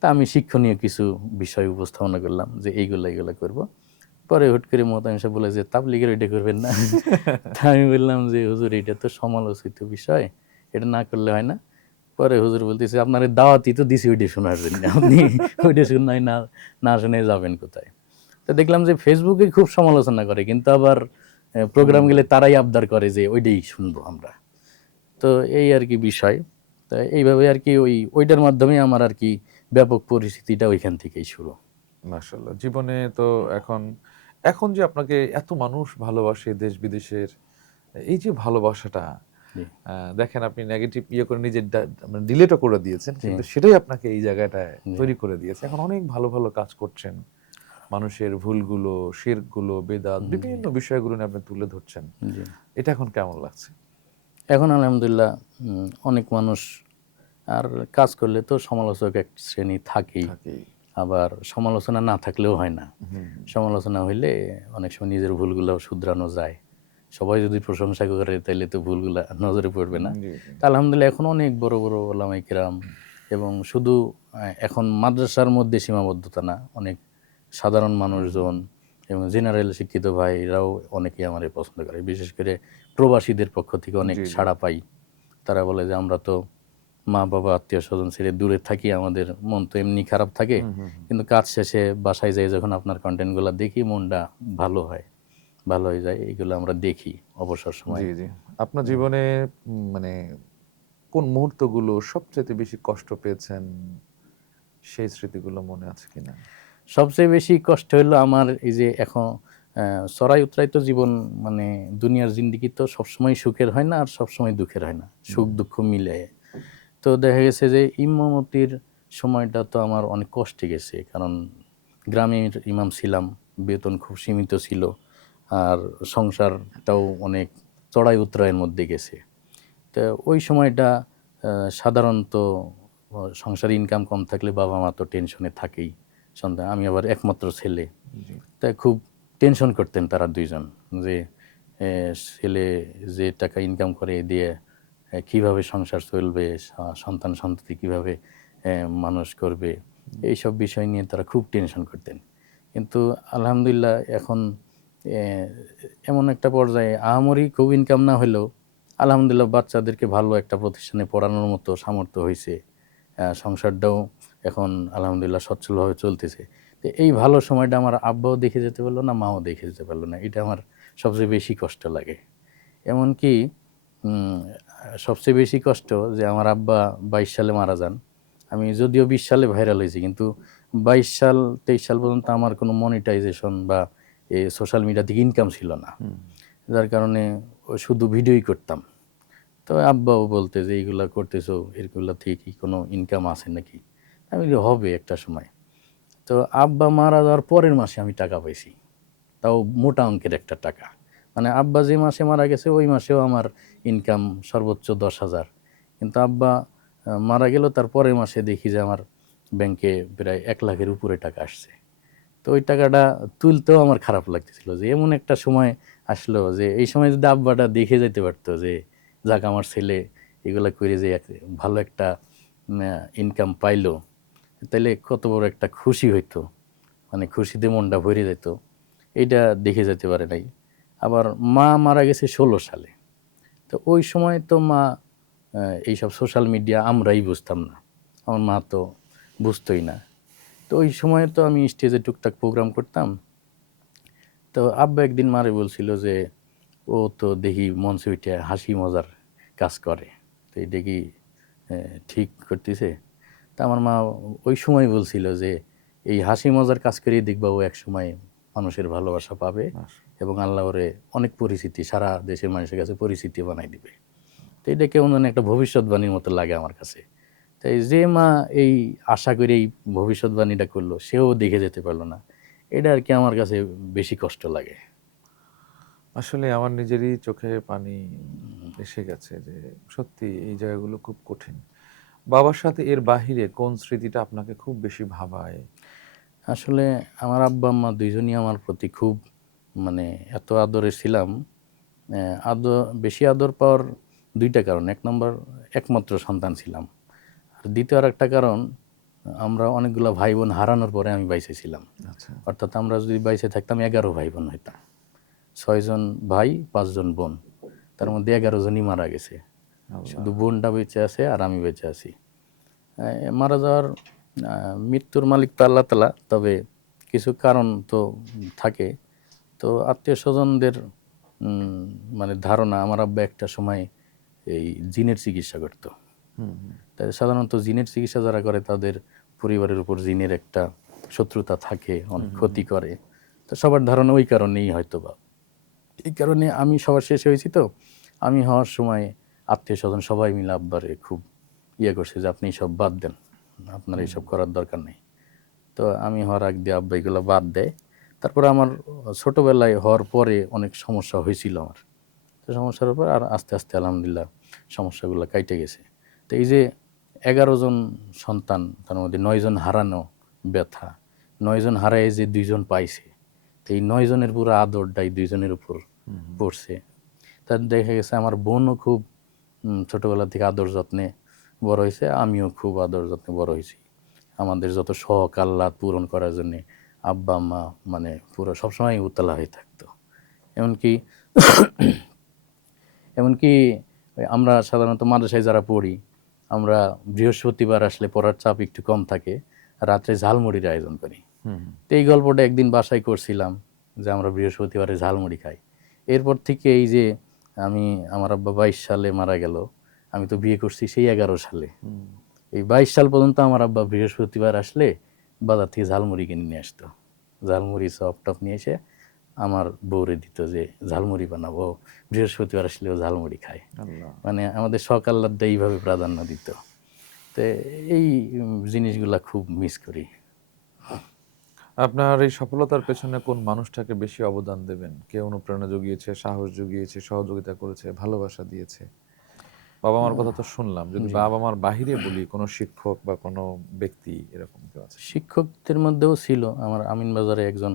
তা আমি শিক্ষণীয় কিছু বিষয় উপস্থাপনা করলাম যে এইগুলো করব। পরে হুট করে মোহতামিম সাহেব বলে যে তাবলিগের ওইটা করবেন না। তা আমি বললাম যে হুজুর এটা তো সমালোচিত বিষয়, এটা না করলে হয় না। পরে হুজুর বলতেছে আপনার দাওয়াতই তো দিছি ওইটা শোনার জন্য, আপনি ওইটা শুনাই না, না শুনে যাবেন কোথায়। তো দেখলাম যে ফেসবুকে খুব সমালোচনা করে, কিন্তু আবার প্রোগ্রাম গেলে তারাই আবদার করে যে ওইটাই শুনবো আমরা। তো এই আর কি বিষয়। তা এইভাবে আর কি ওইটার মাধ্যমে আমার আর কি ব্যাপক পরিস্থিতিটা ওইখান থেকেই শুরু। মাশাআল্লাহ। জীবনে তো এখন এখন যে আপনাকে এত মানুষ ভালোবাসে দেশ বিদেশের, এই যে ভালোবাসাটা, জি দেখেন আপনি নেগেটিভ করে নিজে মানে ডিলেটও করে দিয়েছেন, কিন্তু সেটাই আপনাকে এই জায়গাটায় জি তৈরি করে দিয়েছে। এখন অনেক ভালো ভালো কাজ করছেন। মানুষের ভুলগুলো, শিরকগুলো, বেদাত, বিভিন্ন বিষয়গুলো নিয়ে আপনি তুলে ধরছেন। জি। এটা এখন কেমন লাগছে? এখন আলহামদুলিল্লাহ অনেক মানুষ, আর কাজ করলে তো সমালোচক এক শ্রেণী থাকেই, থাকেই। আবার সমালোচনা না থাকলেও হয় না। হুম। সমালোচনা হইলে অনেক সময় নিজের ভুলগুলো শুধরানো যায়। সবাই যদি প্রশংসা করে তাইলে তো ভুলগুলা নজরে পড়বে না। জি, জি। তা আলহামদুলিল্লাহ এখন অনেক বড় বড় ওলামায়ে কেরাম, এবং শুধু এখন মাদ্রাসার মধ্যে সীমাবদ্ধতা না, অনেক সাধারণ মানুষজন এবং জেনারেল শিক্ষিত ভাইরাও অনেকেই আমারে পছন্দ করে। বিশেষ করে প্রবাসীদের পক্ষ থেকে অনেক জি, জি। সাড়া পাই। তারা বলে যে আমরা তো মা বাবা আত্মীয় স্বজন ছেড়ে দূরে থাকি, আমাদের মন তো এমনি খারাপ থাকে, কিন্তু কাজ শেষে বাসায় যাই যখন আপনার কন্টেন্টগুলো দেখি মনটা ভালো হয়, ভালো হয়ে যায়। এইগুলো আমরা দেখি অবসর সময়। জি, জি। আপনার জীবনে মানে কোন মুহূর্তগুলো সবচাইতে বেশি কষ্ট পেয়েছেন? সেই স্মৃতিগুলো মনে আছে কিনা? সবচেয়ে বেশি কষ্ট হলো আমার এই যে এখন চড়াই উতরাই তো জীবন, মানে দুনিয়ার জিন্দেগি তো সবসময় সুখের হয় না, আর সবসময় দুঃখের হয় না, সুখ দুঃখ মিলে। তো দেখা গেছে যে ইমামতির সময়টা তো আমার অনেক কষ্টে গেছে, কারণ গ্রামের ইমাম ছিলাম, বেতন খুব সীমিত ছিল, আর সংসারটাও অনেক চড়াই উতরাইয়ের মধ্যে গেছে। তো ওই সময়টা সাধারণত সংসারে ইনকাম কম থাকলে বাবা মা তো টেনশনে থাকেই, সন্তান, আমি আবার একমাত্র ছেলে, জি। তাই খুব টেনশন করতেন তারা দুইজন, যে ছেলে যে টাকা ইনকাম করে এ দিয়ে কিভাবে সংসার চলবে, সন্তান সন্ততি কিভাবে মানুষ করবে, এইসব বিষয় নিয়ে তারা খুব টেনশন করতেন। কিন্তু আলহামদুলিল্লাহ এখন এমন একটা পর্যায়ে আহামরি খুব ইনকাম না হলেও আলহামদুলিল্লাহ বাচ্চাদেরকে ভালো একটা প্রতিষ্ঠানে পড়ানোর মতো সামর্থ্য হয়েছে, সংসারটাও এখন আলহামদুলিল্লাহ সচ্ছলভাবে চলতেছে। তো এই ভালো সময়টা আমার আব্বাও দেখে যেতে পারলো না, মাও দেখে যেতে পারলো না, এটা আমার সবচেয়ে বেশি কষ্ট লাগে। এমনকি সবচেয়ে বেশি কষ্ট যে আমার আব্বা 22 সালে মারা যান। আমি যদিও 20 সালে ভাইরাল হয়েছি, কিন্তু 22 সাল 23 সাল পর্যন্ত আমার কোনো মনিটাইজেশন বা সোশ্যাল মিডিয়া থেকে ইনকাম ছিল না, যার কারণে শুধু ভিডিওই করতাম। তো আব্বাও বলতে যে এইগুলা করতেছো, এগুলা থেকে কি কোনো ইনকাম আছে নাকি? আমি বলি হবে একটা সময়। তো আব্বা মারা যাওয়ার পরের মাসে আমি টাকা পাইছি, তাও মোটা অঙ্কের একটা টাকা। মানে আব্বা যে মাসে মারা গেছে ওই মাসেও আমার ইনকাম সর্বোচ্চ 10,000, কিন্তু আব্বা মারা গেল তার পরের মাসে দেখি যে আমার ব্যাংকে প্রায় 1 লাখের উপরে টাকা আসছে। তো ওই টাকাটা তুলতেও আমার খারাপ লাগতেছিল যে এমন একটা সময় আসলো, যে এই সময় যদি আব্বাটা দেখে যেতে পারতো যে যাক আমার ছেলে এগুলা করে যে ভালো একটা ইনকাম পাইলো, তাইলে কত বড় একটা খুশি হইতো, মানে খুশিতে মনটা ভরে যেত। এইটা দেখে যেতে পারে নাই। আবার মা মারা গেছে 16 সালে। তো ওই সময় তো মা এইসব সোশ্যাল মিডিয়া আমরাই বুঝতাম না, আমার মা তো বুঝতোই না। তো ওই সময় তো আমি স্টেজে টুকটাক প্রোগ্রাম করতাম। তো আব্বা একদিন মারে বলছিল যে ও তো দেখি মঞ্চে উঠে হাসি মজার কাজ করে, তো এটা কি ঠিক করতেছে? তা আমার মা ওই সময় বলছিল যে এই হাসি মজার কাজ করেই দেখবা ও এক সময় মানুষের ভালোবাসা পাবে, এবং আল্লাহ ওরে অনেক পরিচিতি, সারা দেশের মানুষের কাছে পরিচিতি বানাই দিবে। তো এটা কেমন যেন একটা ভবিষ্যৎবাণীর মতো লাগে আমার কাছে। তাই যে মা এই আশা করে এই ভবিষ্যৎবাণীটা করলো, সেও দেখে যেতে পারলো না, এটা আর কি আমার কাছে বেশি কষ্ট লাগে। আসলে আমার নিজেরই চোখে পানি এসে গেছে যে সত্যি এই জায়গাগুলো খুব কঠিন। বাবার সাথে এর বাহিরে কোন স্মৃতিটা আপনাকে খুব বেশি ভাবায়? আসলে আমার আব্বা আম্মা দুইজনই আমার প্রতি খুব, মানে এত আদরে ছিলাম। বেশি আদর পাওয়ার 2টা কারণ। 1 নম্বর, একমাত্র সন্তান ছিলাম। আর দ্বিতীয় আরেকটা কারণ, আমরা অনেকগুলো ভাই বোন হারানোর পরে আমি বাইচে ছিলাম। আচ্ছা। অর্থাৎ আমরা যদি বাইচে থাকতাম 11 ভাই বোন হইতাম। 6 জন ভাই, 5 জন বোন। তার মধ্যে 11 জনই মারা গেছে। শুধু বোনটা বেঁচে আছে আর আমি বেঁচে আছি। মারা যাওয়ার মৃত্যুর মালিক তো আল্লাহ তাআলা, তবে কিছু কারণ তো থাকে। তো আত্মীয়-স্বজনদের মানে ধারণা, আমার আব্বা একটা সময় এই জিনের চিকিৎসা করত। তাই সাধারণত জিনের চিকিৎসা যারা করে তাদের পরিবারের উপর জিনের একটা শত্রুতা থাকে, অনেক ক্ষতি করে। তো সবার ধারণা ওই কারণেই হয়তোবা। এই কারণে আমি সবার শেষে হয়েছি, তো আমি হওয়ার সময় আত্মীয়-স্বজন সবাই মিলে আব্বারে খুব করছে যে আপনি সব বাদ দেন, আপনার এইসব করার দরকার নেই। তো আমি হওয়ার আগ দিয়ে আব্বা এগুলো বাদ দেয়। তারপরে আমার ছোটোবেলায় হওয়ার পরে অনেক সমস্যা হয়েছিল আমার। তো সমস্যার উপর আর আস্তে আস্তে আলহামদুলিল্লাহ সমস্যাগুলো কাইটে গেছে। তো এই যে 11 জন সন্তান, তার মধ্যে 9 জন হারানো ব্যথা, 9 জন হারায় যে 2 জন পাইছে, তো এই 9 জনের পুরো আদরটাই 2 জনের উপর পড়ছে। তার দেখা গেছে আমার বোনও খুব ছোটোবেলা থেকে আদর যত্নে বড় হয়েছে, আমিও খুব আদর যত্নে বড় হয়েছি। আমাদের যত শখ আহ্লাদ পূরণ করার জন্যে আব্বা আম্মা মানে পুরো সবসময় উতলা হয়ে থাকতো। এমনকি এমনকি আমরা সাধারণত মাদ্রাসায় যারা পড়ি, আমরা বৃহস্পতিবার আসলে পড়ার চাপ একটু কম থাকে, রাত্রে ঝালমুড়ির আয়োজন করি। তো এই গল্পটা একদিন বাসায় করছিলাম যে আমরা বৃহস্পতিবারে ঝালমুড়ি খাই। এরপর থেকে এই যে আমার আব্বা 22 সালে মারা গেল, আমি তো বিয়ে করছি সেই 11 সালে। এই 22 সাল পর্যন্ত আমার আব্বা বৃহস্পতিবার আসলে বাজার থেকে ঝালমুড়ি কিনে নিয়ে আসতো। ঝালমুড়ি চপ টপ নিয়ে এসে আমার বউরে দিত যে ঝালমুড়ি বানাবো, বৃহস্পতিবার আসলেও ঝালমুড়ি খায়। মানে আমাদের সকালটা এইভাবে প্রাধান্য দিত। তো এই জিনিসগুলা খুব মিস করি। আপনার এই সফলতার পেছনে কোন মানুষটাকে বেশি অবদান দেবেন? কে অনুপ্রেরণা জুগিয়েছে, সাহস জুগিয়েছে, সহযোগিতা করেছে, ভালোবাসা দিয়েছে? বাবা মার কথা তো শুনলাম, যদি বাবা মার বাহিরে বলি কোনো শিক্ষক বা কোনো ব্যক্তি এরকম কেউ আছে? শিক্ষকদের মধ্যেও ছিল আমার আমিনবাজারে একজন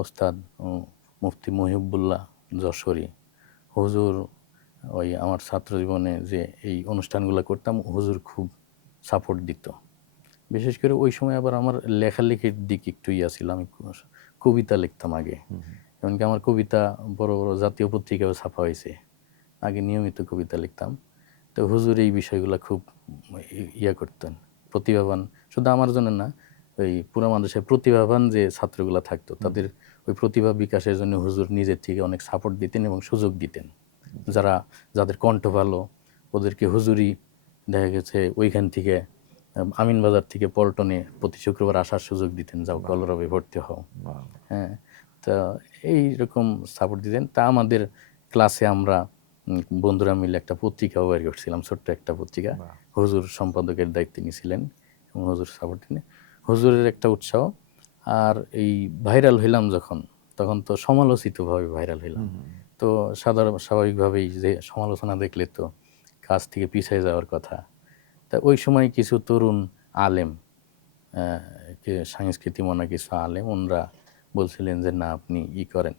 ওস্তাদ মুফতি মহিবুল্লাহ যশোরী হুজুর। ওই আমার ছাত্র জীবনে যে এই অনুষ্ঠানগুলো করতাম, হুজুর খুব সাপোর্ট দিত। বিশেষ করে ওই সময় আবার আমার লেখালেখির দিক একটু ছিল, আমি কবিতা লিখতাম আগে। এমনকি আমার কবিতা বড় বড় জাতীয় পত্রিকাও ছাপা হয়েছে। আগে নিয়মিত কবিতা লিখতাম। তো হুজুর এই বিষয়গুলো খুব করতেন। প্রতিভাবান শুধু আমার জন্য না, ওই পুরো মাদ্রাসায় প্রতিভাবান যে ছাত্রগুলো থাকতো তাদের ওই প্রতিভা বিকাশের জন্য হুজুর নিজের থেকে অনেক সাপোর্ট দিতেন এবং সুযোগ দিতেন। যাদের কণ্ঠ ভালো ওদেরকে হুজুরই দেখা গেছে ওইখান থেকে আমিনবাজার থেকে পল্টনে প্রতি শুক্রবার আসার সুযোগ দিতেন, যাও কলরবে ভর্তি হও। হ্যাঁ, তা এইরকম সাপোর্ট দিতেন। তা আমাদের ক্লাসে আমরা বন্ধুরা মিলে একটা পত্রিকাও বের করছিলাম, ছোট্ট একটা পত্রিকা। হুজুর সম্পাদকের দায়িত্ব নিয়েছিলেন এবং হুজুর সাপোর্ট দিলেন। হুজুরের একটা উৎসাহ। আর এই ভাইরাল হইলাম যখন, তখন তো সমালোচিতভাবে ভাইরাল হইলাম। তো স্বাভাবিকভাবেই যে সমালোচনা দেখলে তো কাজ থেকে পিছিয়ে যাওয়ার কথা। তা ওই সময় কিছু তরুণ আলেম, সংস্কৃতি মনা কিছু আলেম, ওনারা বলছিলেন যে না, আপনি করেন,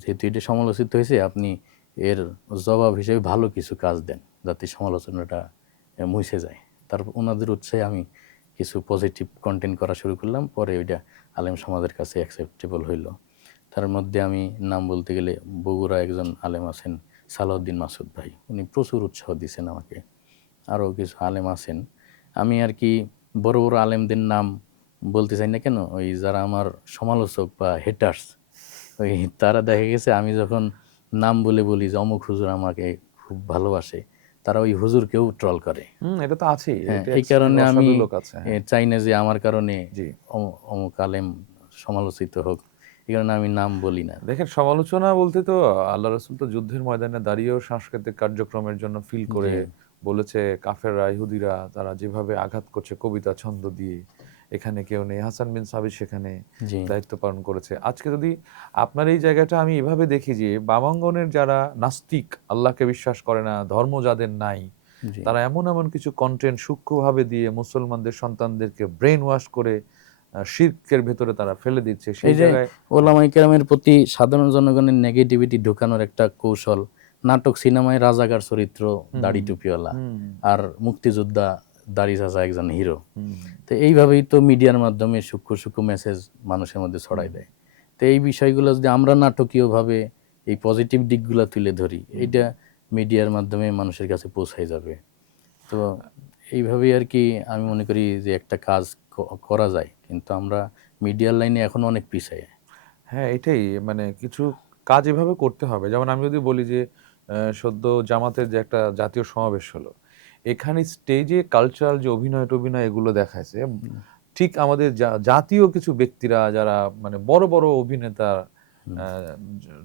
যেহেতু এটা সমালোচিত হয়েছে, আপনি এর জবাব হিসেবে ভালো কিছু কাজ দেন যাতে সমালোচনাটা মুছে যায়। তারপর ওনাদের উৎসাহে আমি কিছু পজিটিভ কন্টেন্ট করা শুরু করলাম। পরে ওইটা আলেম সমাজের কাছে অ্যাকসেপ্টেবল হইল। তার মধ্যে আমি নাম বলতে গেলে বগুড়া একজন আলেম আছেন সালাউদ্দিন মাসুদ ভাই, উনি প্রচুর উৎসাহ দিয়েছেন আমাকে। আরও কিছু আলেম আছেন। আমি আর কি বড় বড় আলেমদের নাম বলতে চাই না কেন, ওই যারা আমার সমালোচক বা হেটার্স, ওই তারা দেখা গেছে আমি যখন নাম বলি যে অমুক হুজুর আমাকে খুব ভালোবাসে, তারা ওই হুজুরকেও ট্রল করে। এটা তো আছেই। এই কারণে আমি চাই না যে আমার কারণে অমুক আলেম সমালোচিত হোক, এই কারণে আমি নাম বলি না। দেখেন, সমালোচনা বলতে তো আল্লাহ রাসূল তো যুদ্ধের ময়দানে দাঁড়িয়েও সাংস্কৃতিক কার্যক্রমের জন্য ফিল করে বলেছে, কাফেররা ইহুদিরা তারা যেভাবে আঘাত করছে কবিতা ছন্দ দিয়ে, এখানে কেউ নেই। হাসান বিন সাবিত সেখানে দায়িত্ব পালন করেছে। আজকে যদি আপনার এই জায়গাটা আমি এভাবে দেখি যে বামাঙ্গনের যারা নাস্তিক, আল্লাহকে বিশ্বাস করে না, ধর্ম যাদের নাই, তারা এমন এমন কিছু কন্টেন্ট সূক্ষ্মভাবে দিয়ে মুসলমানদের সন্তানদেরকে ব্রেন ওয়াশ করে শিরকের ভেতরে তারা ফেলে দিচ্ছে। সেই জায়গায় ওলামায়ে কেরামের প্রতি সাধারণ জনগণের নেগেটিভিটি ঢোকানোর একটা কৌশল, নাটক সিনেমায় রাজাকার চরিত্র, দাড়ি টুপিওয়ালা, আর মুক্তিযোদ্ধা দাড়ি চাচা একজন হিরো। তো এইভাবেই তো মিডিয়ার মাধ্যমে সূক্ষ্ম সূক্ষ্ম মেসেজ মানুষের মধ্যে ছড়াই দেয়। তো এই বিষয়গুলো যদি আমরা নাটকীয়ভাবে এই পজিটিভ দিকগুলো তুলে ধরি, এইটা মিডিয়ার মাধ্যমে মানুষের কাছে পৌঁছাই যাবে। তো এইভাবেই আর কি আমি মনে করি যে একটা কাজ করা যায়, কিন্তু আমরা মিডিয়ার লাইনে এখন অনেক পিছিয়ে। হ্যাঁ, এটাই, মানে কিছু কাজ এভাবে করতে হবে। যেমন আমি যদি বলি যে সদ্য জামাতের যে একটা জাতীয় সমাবেশ হলো, এখানে স্টেজে কালচারাল যে অভিনয় টভিনয় এগুলো দেখাইছে, ঠিক আমাদের জাতীয় কিছু ব্যক্তিরা যারা মানে বড় বড় অভিনেতা,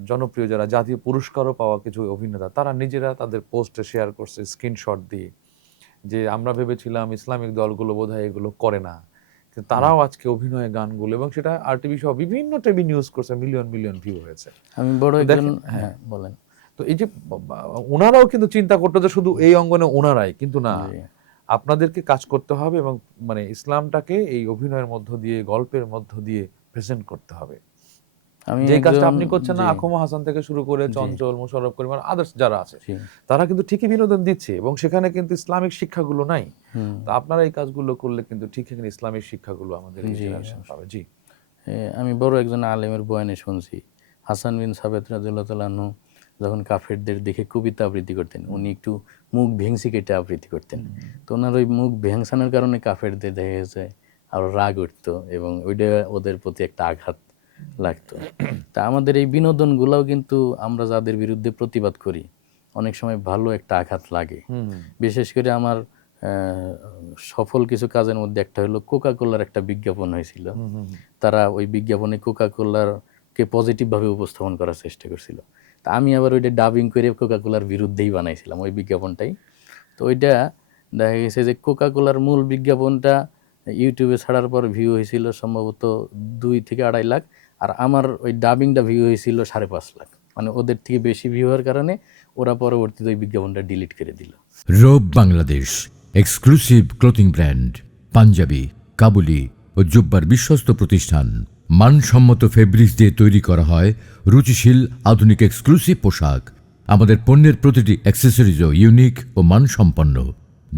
জনপ্রিয় যারা জাতীয় পুরস্কারও পাওয়া কিছু অভিনেতা, তারা নিজেরা তাদের পোস্টে শেয়ার করছে স্ক্রিনশট দিয়ে, যে আমরা ভেবেছিলাম ইসলামিক দলগুলো বোধহয় এগুলো করে না, কিন্তু তারাও আজকে অভিনয় গানগুলো, এবং সেটা আরটিভি সহ বিভিন্ন টিভি নিউজ করছে, মিলিয়ন মিলিয়ন ভিউ হয়েছে। আমি বড় তো একজন, দেখেন, হ্যাঁ বলেন। তো এই যে ওনারাও কিন্তু চিন্তা করতো যে শুধু এই অঙ্গনে ওনারাই, কিন্তু না, জি। আপনাদেরকে কাজ করতে হবে এবং মানে ইসলামটাকে এই অভিনয়ের মধ্য দিয়ে, গল্পের মধ্য দিয়ে প্রেজেন্ট করতে হবে। আমি যে কাজটা একজন, আপনি করছেন না, জি আকমা হাসান থেকে শুরু করে জি চঞ্চল, মোশাররফ করিম, আদার্স যারা আছে, জি, তারা কিন্তু ঠিকই বিনোদন দিচ্ছে এবং সেখানে কিন্তু ইসলামিক শিক্ষাগুলো নাই। হুম, তো আপনারা এই কাজগুলো করলে কিন্তু ঠিক এখানে ইসলামিক শিক্ষাগুলো আমাদের এই জি। জেনারেশন পাবে। জি। আমি বড় একজন আলেমের বয়ানে শুনছি, হাসান বিন সাবেত রাদিয়াল্লাহু তাআলা আনহু যখন কাফেরদের দেখে কবিতা আবৃত্তি করতেন, উনি একটু মুখ ভেংসি কেটে আবৃত্তি করতেন। তো ওনার ওই মুখ ভেংসানোর কারণে কাফেরদের দেখা গেছে আরো রাগ উঠতো এবং ওইটা ওদের প্রতি একটা আঘাত লাগতো। তা আমাদের এই বিনোদনগুলোও কিন্তু আমরা যাদের বিরুদ্ধে প্রতিবাদ করি, অনেক সময় ভালো একটা আঘাত লাগে। বিশেষ করে আমার সফল কিছু কাজের মধ্যে একটা হলো কোকা কোলার একটা বিজ্ঞাপন হয়েছিল। তারা ওই বিজ্ঞাপনে কোকা কোলারকে পজিটিভভাবে উপস্থাপন করার চেষ্টা করছিল। তা আমি আবার ওইটা ডাবিং করে কোকা কোলার বিরুদ্ধেই বানাইছিলাম ওই বিজ্ঞাপনটাই। তো ওইটা দেখা গেছে যে কোকা কোলার মূল বিজ্ঞাপনটা ইউটিউবে ছাড়ার পর ভিউ হয়েছিল সম্ভবত 2 থেকে 2.5 লাখ, আর আমার ওই ডাবিংটা ভিউ হয়েছিল 5.5 লাখ। মানে ওদের থেকে বেশি ভিউ হওয়ার কারণে ওরা পরবর্তীতে ওই বিজ্ঞাপনটা ডিলিট করে দিল। Robe Bangladesh exclusive clothing brand, panjabi, কাবুলি ও জুব্বার বিশ্বস্ত প্রতিষ্ঠান। মানসম্মত ফেব্রিক্স দিয়ে তৈরি করা হয় রুচিশীল আধুনিক এক্সক্লুসিভ পোশাক। আমাদের পণ্যের প্রতিটি অ্যাক্সেসরিজও ইউনিক ও মানসম্পন্ন।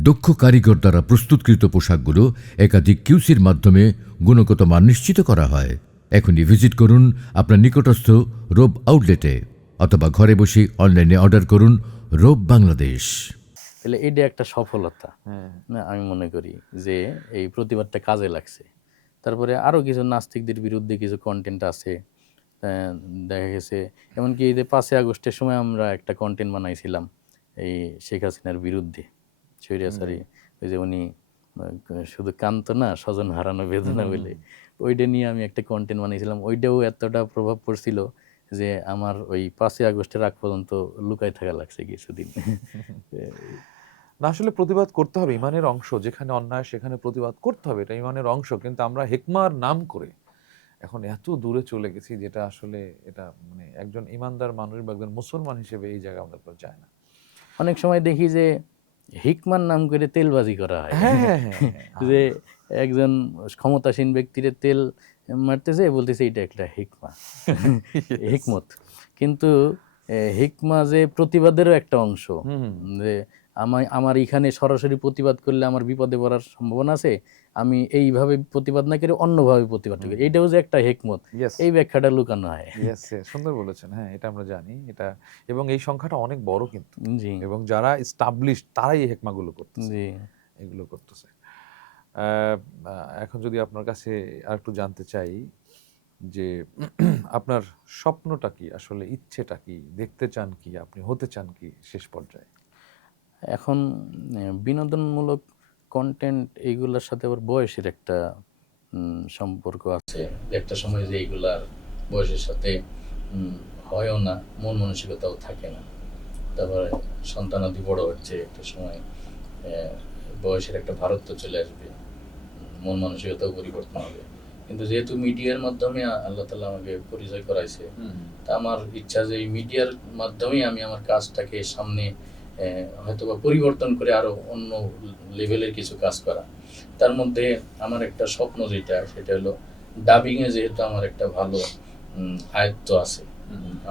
দক্ষ কারিগর দ্বারা প্রস্তুতকৃত পোশাকগুলো একাধিক কিউসির মাধ্যমে গুণগত মান নিশ্চিত করা হয়। এখনই ভিজিট করুন আপনার নিকটস্থ রোব আউটলেটে অথবা ঘরে বসে অনলাইনে অর্ডার করুন রোব বাংলাদেশ। তাহলে এটা একটা সফলতা হ্যাঁ। না, আমি মনে করি যে এই প্রতিবাদটা কাজে লাগছে। তারপরে আরও কিছু নাস্তিকদের বিরুদ্ধে কিছু কন্টেন্ট আছে। দেখা গেছে এমনকি এই যে 5ই আগস্টের সময় আমরা একটা কন্টেন্ট বানাইছিলাম এই শেখ হাসিনার বিরুদ্ধে, স্বৈরাচারী, ওই যে উনি শুধু কান্ত না স্বজন হারানো বেদনা বলে, ওইটা নিয়ে আমি একটা কন্টেন্ট বানিয়েছিলাম। ওইটাও এতটা প্রভাব পড়ছিল যে আমার ওই 5ই আগস্টের আগ পর্যন্ত লুকায় থাকা লাগছে কিছুদিন। না, আসলে প্রতিবাদ করতে হবে, ইমানের অংশ। যেখানে অন্যায় সেখানে প্রতিবাদ করতে হবে, এটা ইমানের অংশ। কিন্তু আমরা হেকমার নাম করে এখন এত দূরে চলে গেছি, যেটা আসলে এটা মানে একজন ইমানদার মানুষ বা একজন মুসলমান হিসেবে এই জায়গা আমাদের পর যায় না। অনেক সময় দেখি যে হিকমার নাম করে তেলবাজি করা হয়। হ্যাঁ, হ্যাঁ, হ্যাঁ, হ্যাঁ। যে একজন ক্ষমতাসীন ব্যক্তির তেল মারতেছে, বলতেছে এটা একটা হিকমা, হিকমত। কিন্তু হিকমা যে প্রতিবাদেরও একটা অংশ, যে আমার এখানে সরাসরি প্রতিবাদ করলে আমার বিপদে পড়ার সম্ভাবনা আছে, আমি এইভাবে প্রতিবাদ না করে অন্যভাবে প্রতিবাদ করি, এইটাও যে একটা হিকমত, Yes, এই ব্যাখ্যাটা লুকানো হয়। yes, yes, সুন্দর বলেছেন। হ্যাঁ, এটা আমরা জানি এটা, এবং এই সংখ্যাটা অনেক বড় কিন্তু, জি এবং যারা এস্টাবলিশ তারাই এই হেকমাগুলো করতেছে, জি এগুলো করতেছে। এখন যদি আপনার কাছে আর একটু জানতে চাই যে আপনার স্বপ্নটা কি, আসলে ইচ্ছেটা কি, দেখতে চান কি, আপনি হতে চান কি শেষ পর্যায়ে? এখন বিনোদনমূলক কন্টেন্ট এইগুলোর সাথে আবার বয়সের একটা সম্পর্ক আছে। একটা সময় যে এইগুলার বয়সের সাথে হয়ও না, মন মানসিকতাও থাকে না। তারপরে সন্তানাদি বড় হচ্ছে, একটা সময় বয়সের একটা ভারত্ব চলে আসবে, মন মানসিকতাও পরিবর্তন হবে। কিন্তু যেহেতু মিডিয়ার মাধ্যমে আল্লাহ তাআলা আমাকে পরিচয় করাইছে, তা আমার ইচ্ছা যে এই মিডিয়ার মাধ্যমেই আমি আমার কাজটাকে সামনে হয়তোবা পরিবর্তন করে আরো অন্য লেভেলের কিছু কাজ করা। তার মধ্যে আমার একটা স্বপ্ন যেটা, সেটা হলো ডাবিংয়ে, যেহেতু আমার একটা ভালো আয়ত্ত আছে,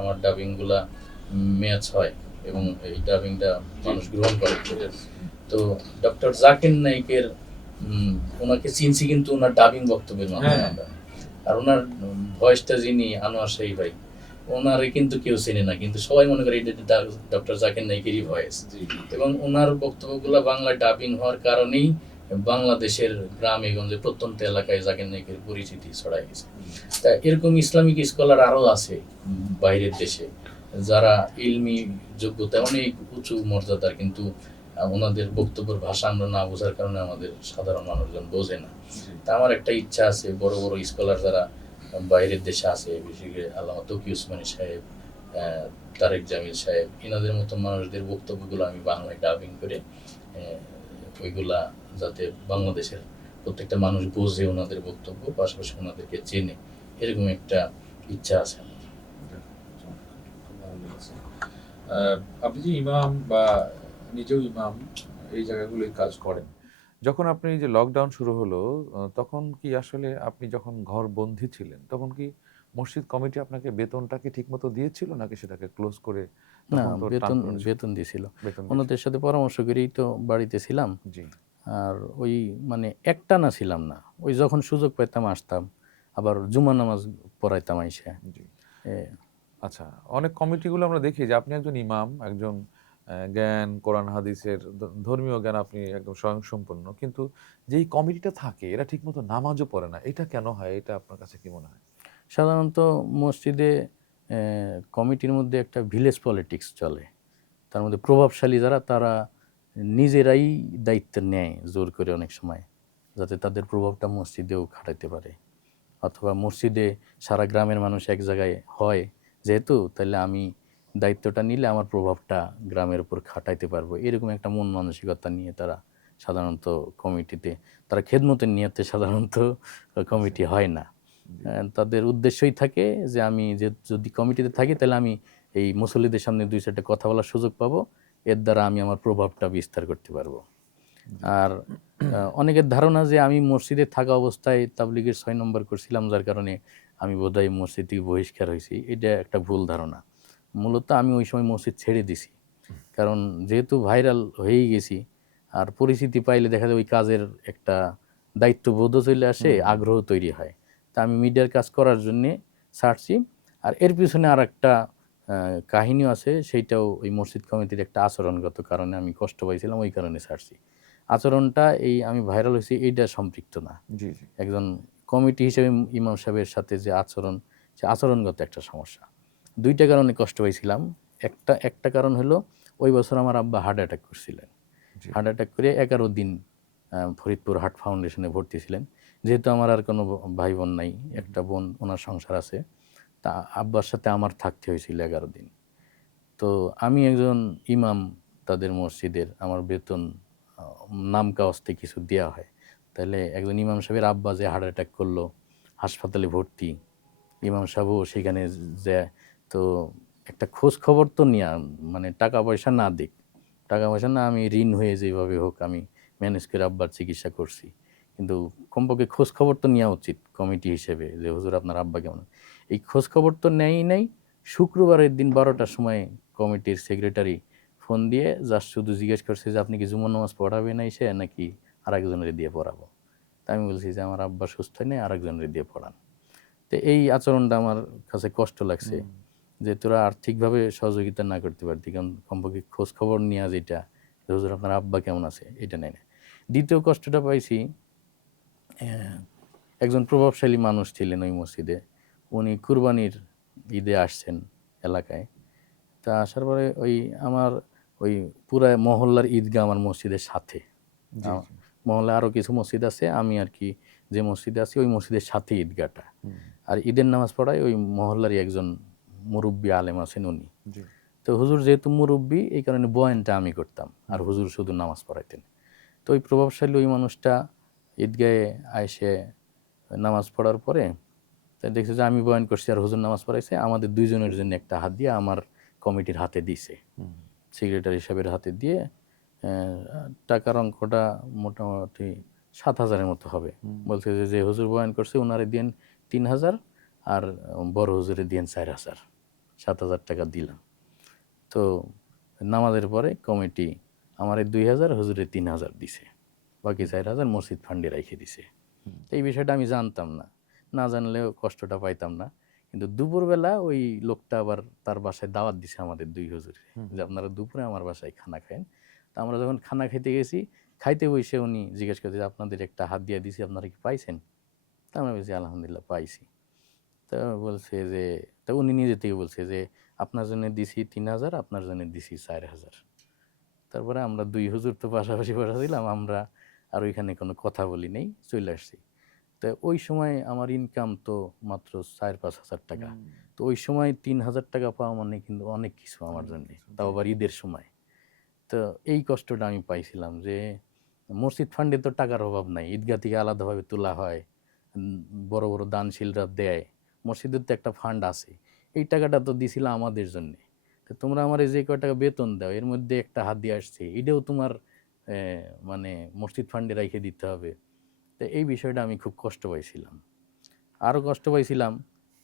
আমার ডাবিংগুলা ম্যাচ হয় এবং এই ডাবিংটা মানুষ গ্রহণ করে। তো ডক্টর জাকির নাইকের ওনাকে চিনছি কিন্তু ওনার ডাবিং বক্তব্যের মাধ্যমে আমরা, আর ওনার ভয়েসটা যিনি আনোয়ার শাহী ভাই, ওনারে কিন্তু কেউ চেনে না, কিন্তু সবাই মনে করে এটা ডক্টর জাকির নাইকেরই ভয়েস। এবং ওনার বক্তব্যগুলো বাংলা ডাবিং হওয়ার কারণেই বাংলাদেশের গ্রামে গঞ্জে প্রত্যন্ত এলাকায় জাকির নাইকের পরিচিতি ছড়াই গেছে। তা এরকম ইসলামিক স্কলার আরও আছে বাইরের দেশে, যারা ইলমি যোগ্যতা অনেক উঁচু মর্যাদার, কিন্তু ওনাদের বক্তব্যের ভাষা আমরা না বোঝার কারণে আমাদের সাধারণ মানুষজন বোঝে না। তা আমার একটা ইচ্ছা আছে, বড় বড় স্কলার যারা বাইরের দেশে আছে, বিশেষ করে আল্লামা তকি উসমানী সাহেব, তারেক জামিল সাহেব, এনাদের মতো মানুষদের বক্তব্যগুলো আমি বাংলায় ডাবিং করে ওইগুলা যাতে বাংলাদেশের প্রত্যেকটা মানুষ বোঝে ওনাদের বক্তব্য, পাশাপাশি ওনাদেরকে চেনে, এরকম একটা ইচ্ছা আছে আমার। খুব ভালো লেগেছে। আপনি যে ইমাম বা নিজেও ইমাম, এই জায়গাগুলোই কাজ করেন, যখন আপনি যে লকডাউন শুরু হলো তখন কি আসলে আপনি যখন ঘর বন্দী ছিলেন তখন কি মসজিদ কমিটি আপনাকে বেতনটা কি ঠিকমতো দিয়েছিল নাকি সেটাকে ক্লোজ করে না, তখন তো বেতন টানপোড়েন ছিল? বেতন দিছিল। বেতন দিয়েছিল। ওনাদের সাথে পরামর্শ করেই তো বাড়িতে ছিলাম। জি, আর ওই মানে একটানা ছিলাম না, ওই যখন সুযোগ পেতাম আসতাম, আবার জুমা নামাজ পড়াইতাম আইসা। জি। এ, আচ্ছা, অনেক কমিটিগুলো আমরা দেখি যে আপনি একজন ইমাম, একজন জ্ঞান, কোরআন হাদিসের ধর্মীয় জ্ঞান আপনি একদম স্বয়ংসম্পূর্ণ। কিন্তু যেই কমিটিটা থাকে এরা ঠিকমতো নামাজও পড়ে না। এটা কেন হয়? এটা আপনার কাছে কি মনে হয়? সাধারণত মসজিদে কমিটির মধ্যে একটা ভিলেজ পলিটিক্স চলে। তার মধ্যে প্রভাবশালী যারা, তারা নিজেরাই দায়িত্ব নেয় জোর করে অনেক সময়, যাতে তাদের প্রভাবটা মসজিদেও খাটাইতে পারে। অথবা মসজিদে সারা গ্রামের মানুষ এক জায়গায় হয় যেহেতু, তাহলে আমি দায়িত্বটা নিলে আমার প্রভাবটা গ্রামের উপর খাটাইতে পারবো, এরকম একটা মন মানসিকতা নিয়ে তারা সাধারণত কমিটিতে, তারা খেদমতের নিয়তে সাধারণত কমিটি হয় না। জি, তাদের উদ্দেশ্যই থাকে যে আমি যদি কমিটিতে থাকি তাহলে আমি এই মুসল্লিদের সামনে দুই চারটে কথা বলার সুযোগ পাবো, এর দ্বারা আমি আমার প্রভাবটা বিস্তার করতে পারবো। জি। আর অনেকের ধারণা যে আমি মসজিদে থাকা অবস্থায় তাবলিগের 6 নম্বর করছিলাম, যার কারণে আমি বোধহয় মসজিদ থেকে বহিষ্কার হয়েছি। এটা একটা ভুল ধারণা। মূলত আমি ওই সময় মসজিদ ছেড়ে দিছি, কারণ যেহেতু ভাইরাল হয়েই গেছি, আর পরিচিতি পাইলে দেখা যায় ওই কাজের একটা দায়িত্ববোধও চলে আসে, আগ্রহ তৈরি হয়। তা আমি মিডিয়ার কাজ করার জন্যে ছাড়ছি। আর এর পিছনে আর একটা কাহিনীও আছে, সেইটাও ওই মসজিদ কমিটির একটা আচরণগত কারণে আমি কষ্ট পাইছিলাম, ওই কারণে ছাড়ছি। আচরণটা এই আমি ভাইরাল হয়েছি এইটা সম্পৃক্ত না, জি, জি। একজন কমিটি হিসেবে ইমাম সাহেবের সাথে যে আচরণ, সে আচরণগত একটা সমস্যা। দুইটা কারণে কষ্ট পাইছিলাম। একটা কারণ হলো ওই বছর আমার আব্বা হার্ট অ্যাটাক করছিলেন। জি। হার্ট অ্যাটাক করে 11 দিন ফরিদপুর হার্ট ফাউন্ডেশনে ভর্তি ছিলেন। যেহেতু আমার আর কোনো ভাই বোন নাই, একটা বোন, ওনার সংসার আছে, তা আব্বার সাথে আমার থাকতে হয়েছিল 11 দিন। তো আমি একজন ইমাম তাদের মসজিদের, আমার বেতন নাম কাওয়াস্তে কিছু দেওয়া হয়। তাহলে একজন ইমাম সাহেবের আব্বা যে হার্ট অ্যাটাক করলো, হাসপাতালে ভর্তি, ইমাম সাহেবও সেখানে যায়, তো একটা খোঁজ খবর তো নেওয়া, মানে টাকা পয়সা না দিক, টাকা পয়সা না, আমি ঋণ হয়ে যেভাবে হোক আমি ম্যানেজ করে আব্বার চিকিৎসা করছি। কিন্তু কমপক্ষে খোঁজ খবর তো নেওয়া উচিত কমিটি হিসেবে, যে হুজুর আপনার আব্বা কেমন। এই খোঁজ খবর তো নেয়ই নাই। শুক্রবারের দিন 12টার সময় কমিটির সেক্রেটারি ফোন দিয়ে জাস্ট শুধু জিজ্ঞেস করছে যে আপনি কি জুমার নামাজ পড়াবেন এসে, নাকি আরেকজনের দিয়ে পড়াবো। তা আমি বলছি যে আমার আব্বা সুস্থ নেই, আরেকজনের দিয়ে পড়ান। তো এই আচরণটা আমার কাছে কষ্ট লাগছে, যে তোরা আর্থিকভাবে সহযোগিতা না করতে পারতি, কারণ কমপক্ষে খোঁজ খবর নেওয়া, যেটা যে হুজুর আপনার আব্বা কেমন আছে, এটা নেয় না। দ্বিতীয় কষ্টটা পাইছি, একজন প্রভাবশালী মানুষ ছিলেন ওই মসজিদে, উনি কুরবানির ঈদে আসছেন এলাকায়। তা আসার পরে ওই আমার ওই পুরা মহল্লার ঈদগাহ আমার মসজিদের সাথে। জি, আ- জি। মহল্লায় আরও কিছু মসজিদ আছে, আমি আর কি যে মসজিদে আছি ওই মসজিদের সাথে ঈদগাহটা। হুম, আর ঈদের নামাজ পড়ায় ওই মহল্লারই একজন মুরব্বী আলেম আছেন উনি। জি। তো হুজুর যেহেতু মুরব্বী, এই কারণে বয়ানটা আমি করতাম, আর হুজুর শুধু নামাজ পড়াইতেন। তো ওই প্রভাবশালী ওই মানুষটা ঈদগাহে আইসে নামাজ পড়ার পরে তাই দেখছে যে আমি বয়ান করছি আর হুজুর নামাজ পড়াইছে, আমাদের দুইজনের জন্য একটা হাত দিয়ে আমার কমিটির হাতে দিছে, হুম, সেক্রেটারি সাহেবের হাতে দিয়ে। টাকার অঙ্কটা মোটামুটি 7,000-এর মতো হবে। বলছে যে যে হুজুর বয়ান করছে ওনারে দিন 3,000, আর বড় হুজুরে দিন 4,000, 7,000 টাকা দিলাম। তো নামাজের পরে কমিটি আমারে 2,000, হুজুরে 3,000 দিছে, বাকি 4,000 মসজিদ ফান্ডে রেখে দিছে। এই বিষয়টা আমি জানতাম না, না জানলেও কষ্টটা পাইতাম না। কিন্তু দুপুরবেলা ওই লোকটা আবার তার বাসায় দাওয়াত দিছে আমাদের দুই হুজুরে, যে আপনারা দুপুরে আমার বাসায় খানা খায়েন। তা আমরা যখন খানা খাইতে গেছি, খাইতে বসে উনি জিজ্ঞেস করছে যে আপনাদের একটা হাত দিয়ে দিছি, আপনারা কি পাইছেন? তা আমরা বলছি আলহামদুলিল্লাহ পাইছি। তা বলছে যে, তা উনি নিজে থেকে বলছে যে আপনার জন্য দিছি 3,000, আপনার জন্য দিছি 4,000। তারপরে আমরা দুই হুজুর তো পাশাপাশি বসা ছিলাম, আমরা আর ওইখানে কোনো কথা বলি নেই, চলে আসছি। তো ওই সময় আমার ইনকাম তো মাত্র 4-5 হাজার টাকা। তো ওই সময় 3,000 টাকা পাওয়া মানে কিন্তু অনেক কিছু আমার অনেক জন্য, কিছু। তাও জি, আবার ঈদের সময়। তো এই কষ্টটা আমি পাইছিলাম যে মসজিদ ফান্ডে তো টাকার অভাব নাই, ঈদগাহ থেকে আলাদাভাবে তোলা হয়, বড় বড় দানশীলরা দেয়, মসজিদের তো একটা ফান্ড আছে, এই টাকাটা তো দিছিল আমাদের জন্যে। তো তোমরা আমার যে কয় টাকা বেতন দাও এর মধ্যে একটা হাত দিয়ে আসছে, এটাও তোমার মানে মসজিদ ফান্ডে রেখে দিতে হবে। তো এই বিষয়টা আমি খুব কষ্ট পাইছিলাম। আরও কষ্ট পাইছিলাম,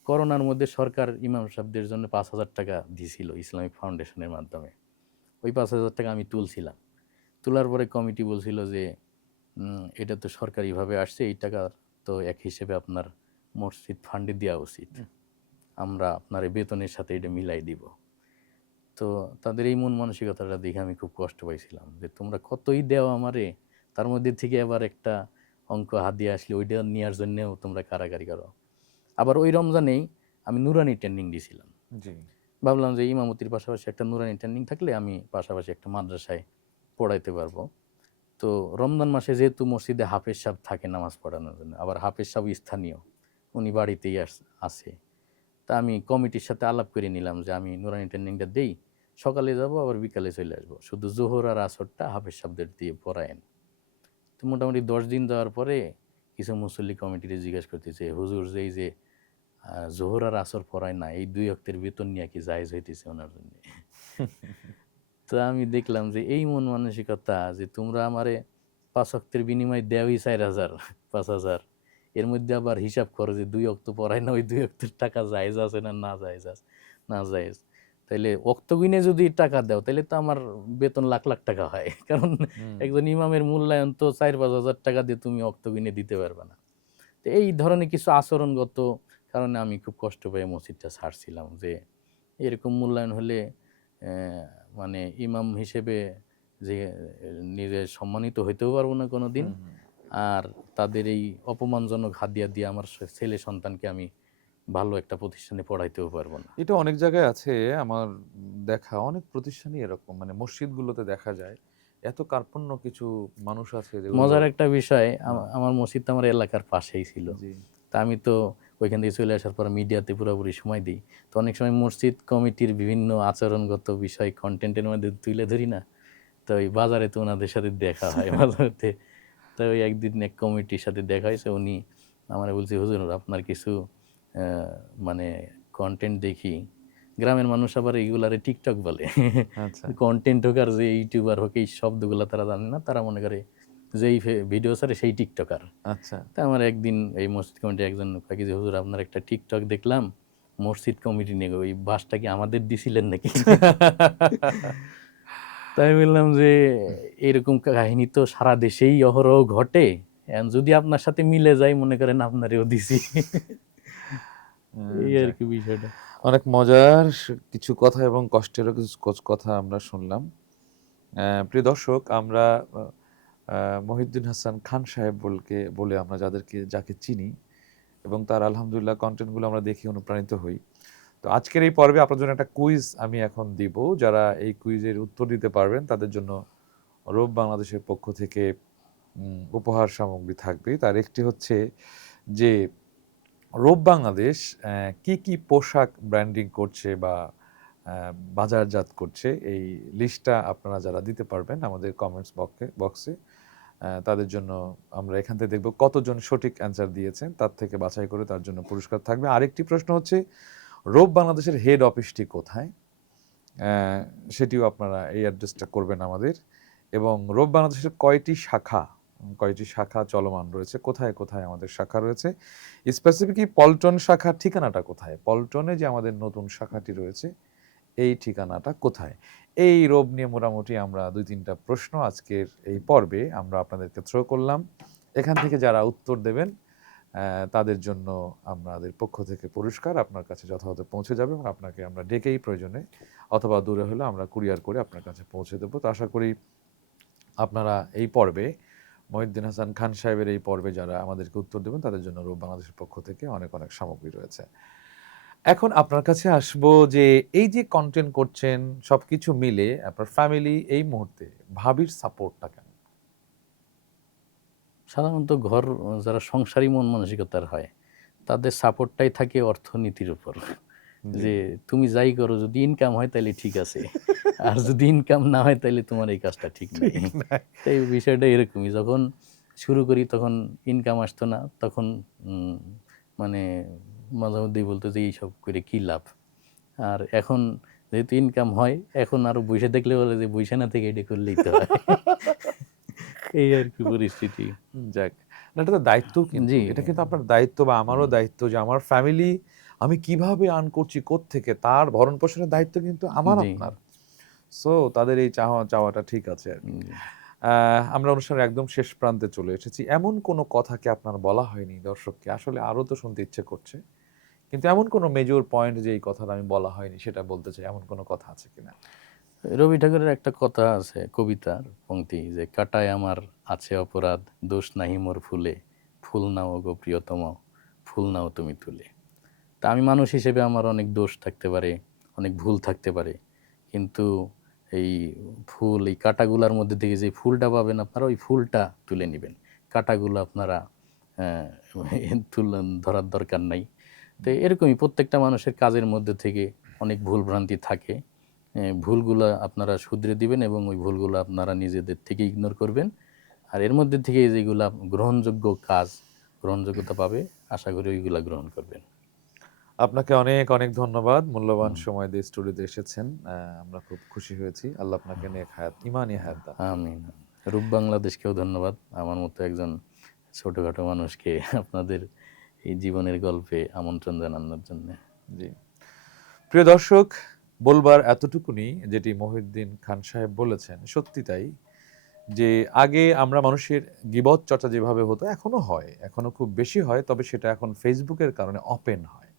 করোনার মধ্যে সরকার ইমাম সাহেবদের জন্য 5,000 টাকা দিছিল ইসলামিক ফাউন্ডেশনের মাধ্যমে। ওই 5,000 টাকা আমি তুলছিলাম। তোলার পরে কমিটি বলছিল যে এটা তো সরকারিভাবে আসছে, এই টাকার তো এক হিসেবে আপনার মসজিদ ফান্ডে দেওয়া উচিত, আমরা আপনার এই বেতনের সাথে এটা মিলাই দিব। তো তাদের এই মন মানসিকতাটা দেখে আমি খুব কষ্ট পাইছিলাম যে তোমরা কতই দেও আমারে, তার মধ্যে থেকে আবার একটা অঙ্ক হাত দিয়ে আসলে ওইটা নেওয়ার জন্যেও তোমরা কারাগারি করো। আবার ওই রমজানেই আমি নুরানি ট্রেনিং দিয়েছিলাম। জি। ভাবলাম যে ইমামতির পাশাপাশি একটা নুরানি ট্রেনিং থাকলে আমি পাশাপাশি একটা মাদ্রাসায় পড়াইতে পারবো। তো রমজান মাসে যেহেতু মসজিদে হাফেজ সাহেব থাকে নামাজ পড়ানোর জন্য, আবার হাফেজ সাহেব স্থানীয়, উনি বাড়িতেই আছে। তা আমি কমিটির সাথে আলাপ করে নিলাম যে আমি নুরানি ট্রেনিংটা দেই, সকালে যাব আবার বিকালে চলে আসবো, শুধু জোহর আর আসরটা হাফেজ সাহেবদের দিয়ে পড়ায়েন। তো মোটামুটি 10 দিন যাওয়ার পরে কিছু মুসল্লি কমিটিতে জিজ্ঞেস করতেছে, হুজুর যে এই যে জোহর আর আসর পড়ায় না, এই 2 ওয়াক্তের বেতন নিয়ে কি জায়েজ হইতেছে ওনার জন্য? তো আমি দেখলাম যে এই মন মানসিকতা যে তোমরা আমারে 5 ওয়াক্তের বিনিময়ে দেওই 4,000 5,000, এর মধ্যে আবার হিসাব করো যে 2 ওয়াক্ত পড়ায় না, ওই 2 ওয়াক্তের টাকা জায়েজ আছে না না জায়েজ আছে, না জায়েজ। তাইলে ওয়াক্ত গুনে যদি টাকা দাও তাহলে তো আমার বেতন লাখ লাখ টাকা হয়, কারণ একজন ইমামের মূল্যায়ন তো 4-5 হাজার টাকা দিয়ে তুমি ওয়াক্ত গুনে দিতে পারবে না। তো এই ধরনের কিছু আচরণগত কারণে আমি খুব কষ্ট পেয়ে মসজিদটা ছাড়ছিলাম যে এরকম মূল্যায়ন হলে মানে ইমাম হিসেবে যে নিজে সম্মানিত হইতেও পারবো না কোনো দিন, আর তাদের এই অপমানজনক হাদিয়া দিয়ে আমার ছেলে সন্তানকে আমি ভালো একটা প্রতিষ্ঠানে পড়াইতেও পারবো না। এটা অনেক জায়গায় আছে, আমার দেখা অনেক প্রতিষ্ঠানই এরকম, মানে মসজিদগুলোতে দেখা যায় এত কার্পণ্য কিছু মানুষ আছে যেগুলো। মজার একটা বিষয়, আমার মসজিদটা আমার এলাকার পাশেই ছিল। জি। তা আমি তো ওইখান থেকে চলে আসার পর মিডিয়াতে পুরোপুরি সময় দিই। তো অনেক সময় মসজিদ কমিটির বিভিন্ন আচরণগত বিষয় কন্টেন্টের মধ্যে তুলে ধরি না। তো ওই বাজারে তো ওনাদের সাথে দেখা হয় বাজারে। তো ওই একদিন এক কমিটির সাথে দেখা হয়েছে, উনি আমার বলছে, হুজুর আপনার কিছু মানে কন্টেন্ট দেখি, গ্রামের মানুষ আবার এইগুলারে টিকটক বলে, আচ্ছা। কন্টেন্ট হোক আর যে ইউটিউবার হোক এই শব্দগুলো তারা জানে না, তারা মনে করে যেই ভিডিও ছাড়ে সেই টিকটকার। আচ্ছা। তা আমার একদিন এই মসজিদ কমিটি একজন কয়েক যে হুজুর আপনার একটা টিকটক দেখলাম মসজিদ কমিটি নিয়ে, ওই বাসটা কি আমাদের দিছিলেন নাকি? তাই বললাম যে এরকম কাহিনী তো সারা দেশেই অহরহ ঘটে, এখন যদি আপনার সাথে মিলে যায় মনে করেন আপনারেও দিছি। এই আর যাক, কি বিষয়টা। অনেক মজার কিছু কথা এবং কষ্টেরও কিছু কথা আমরা শুনলাম। প্রিয় দর্শক, আমরা মহিউদ্দিন হাসান খান সাহেব বলে আমরা যাকে চিনি এবং তার আলহামদুলিল্লাহ কন্টেন্টগুলো আমরা দেখি অনুপ্রাণিত হই। তো আজকের এই পর্বে আপনার জন্য একটা কুইজ আমি এখন দিব। যারা এই কুইজের উত্তর দিতে পারবেন তাদের জন্য রূপ বাংলাদেশের পক্ষ থেকে উপহার সামগ্রী থাকবে। তার একটি হচ্ছে যে রূপ বাংলাদেশ কি কি পোশাক ব্র্যান্ডিং করছে বা বাজারজাত করছে, এই লিস্টটা আপনারা যারা দিতে পারবেন আমাদের কমেন্টস বক্সে, তাদের জন্য আমরা এখান থেকে দেখব কতজন সঠিক অ্যান্সার দিয়েছেন, তার থেকে বাছাই করে তার জন্য পুরস্কার থাকবে। আরেকটি প্রশ্ন হচ্ছে রূপ বাংলাদেশের হেড অফিসটি কোথায়, সেটিও আপনারা এই অ্যাড্রেসটা করবেন আমাদের। এবং রূপ বাংলাদেশের কয়টি শাখা চলমান রয়েছে, কোথায় কোথায় আমাদের শাখা রয়েছে, স্পেসিফিকলি পল্টন শাখার ঠিকানাটা কোথায়, পল্টনে যে আমাদের নতুন শাখাটি রয়েছে এই ঠিকানাটা কোথায়, এই রূপ নিয়ে মোটামুটি আমরা 2-3টা প্রশ্ন আজকের এই পর্বে আমরা আপনাদেরকে থ্রো করলাম। এখান থেকে যারা উত্তর দেবেন তাদের জন্য আমাদের পক্ষ থেকে পুরস্কার আপনার কাছে যথাযথ পৌঁছে যাবে এবং আপনাকে আমরা ডেকেই প্রয়োজনে অথবা দূরে হলে আমরা কুরিয়ার করে আপনার কাছে পৌঁছে দেবো। তো আশা করি আপনারা এই পর্বে মহিউদ্দিন হাসান খান সাহেবের এই পর্বে যারা আমাদেরকে উত্তর দেবেন তাদের জন্য রূপ বাংলাদেশের পক্ষ থেকে অনেক অনেক সামগ্রী রয়েছে। এখন আপনার কাছে আসবো যে এই যে কন্টেন্ট করছেন সবকিছু মিলে আপনার ফ্যামিলি এই মুহূর্তে ভাবির সাপোর্টটা কেন? সাধারণত ঘর যারা সংসারী মন মানসিকতার হয় তাদের সাপোর্টটাই থাকে অর্থনীতির উপর। যে তুমি যাই করো, যদি ইনকাম হয় তাহলে ঠিক আছে, আর যদি ইনকাম না হয় তাহলে তোমার এই কাজটা ঠিক নেই। তাই বিষয়টা এরকমই, যখন শুরু করি তখন ইনকাম আসতো না, তখন মানে মাঝে মধ্যেই বলতো যে এইসব করে কি লাভ। আর এখন যেহেতু ইনকাম হয়, এখন আরো বসে দেখলে বলে যে বসে না থেকে এটা করলেই তো হয়। এই আর কি পরিস্থিতি। যাক, না এটা তো দায়িত্ব, কিন্তু জি। এটা কিন্তু আপনার দায়িত্ব বা আমারও দায়িত্ব যে আমার ফ্যামিলি আমি কিভাবে আর্ন করছি কোত্থেকে তার ভরণ পোষণের দায়িত্ব কিন্তু আমার জি। আপনার। সো তাদের এই চাওয়াটা ঠিক আছে আর কি। জি। আমরা অনুষ্ঠানের একদম শেষ প্রান্তে চলে এসেছি। এমন কোনো কথা কি আপনার বলা হয়নি দর্শককে? আসলে আরো তো শুনতে ইচ্ছে করছে, কিন্তু এমন কোনো মেজর পয়েন্ট যে এই কথাটা আমি বলা হয়নি সেটা বলতে চাই, এমন কোনো কথা আছে কিনা? রবি ঠাকুরের একটা কথা আছে, কবিতার পংক্তি, যে কাটায় আমার আছে অপরাধ, দোষ নাহি মোর ফুলে, ফুল নাও গো প্রিয়তম, ফুল নাও তুমি তুলে। তা আমি মানুষ হিসেবে আমার অনেক দোষ থাকতে পারে, অনেক ভুল থাকতে পারে, কিন্তু এই ফুল, এই কাঁটাগুলার মধ্যে থেকে যে ফুলটা পাবেন আপনারা, ওই ফুলটা তুলে নেবেন, কাঁটাগুলো আপনারা ধরার দরকার নাই। তো এরকমই প্রত্যেকটা মানুষের কাজের মধ্যে থেকে অনেক ভুল ভ্রান্তি থাকে, ভুলগুলো আপনারা শুধরে দিবেন এবং ওই ভুলগুলো আপনারা নিজেদের থেকে ইগনোর করবেন। আর এর মধ্যে থেকে যেগুলা গ্রহণযোগ্য কাজ, গ্রহণযোগ্যতা পাবে, আশা করি ওইগুলা গ্রহণ করবেন। আপনাকে অনেক অনেক ধন্যবাদ, মূল্যবান সময় দিয়ে স্টুডিওতে এসেছেন। আমরা খুব খুশি হয়েছি। আল্লাহ আপনাকে নেক হায়াত, ইমানি হায়াত দান করুন। আমিন। রূপ বাংলাদেশকেও ধন্যবাদ, আমার মতো একজন ছোটখাটো মানুষকে আপনাদের এই জীবনের গল্পে আমন্ত্রণ জানানোর জন্য। জি, প্রিয় দর্শক, বলবার এতটুকুনি, যেটি মহিউদ্দিন খান সাহেব বলেছেন সত্যি তাই, যে আগে আমরা মানুষের গীবত চর্চা যেভাবে হতো, এখনো হয়, এখনো খুব বেশি হয়, তবে সেটা এখন ফেসবুকের কারণে ওপেন হয়।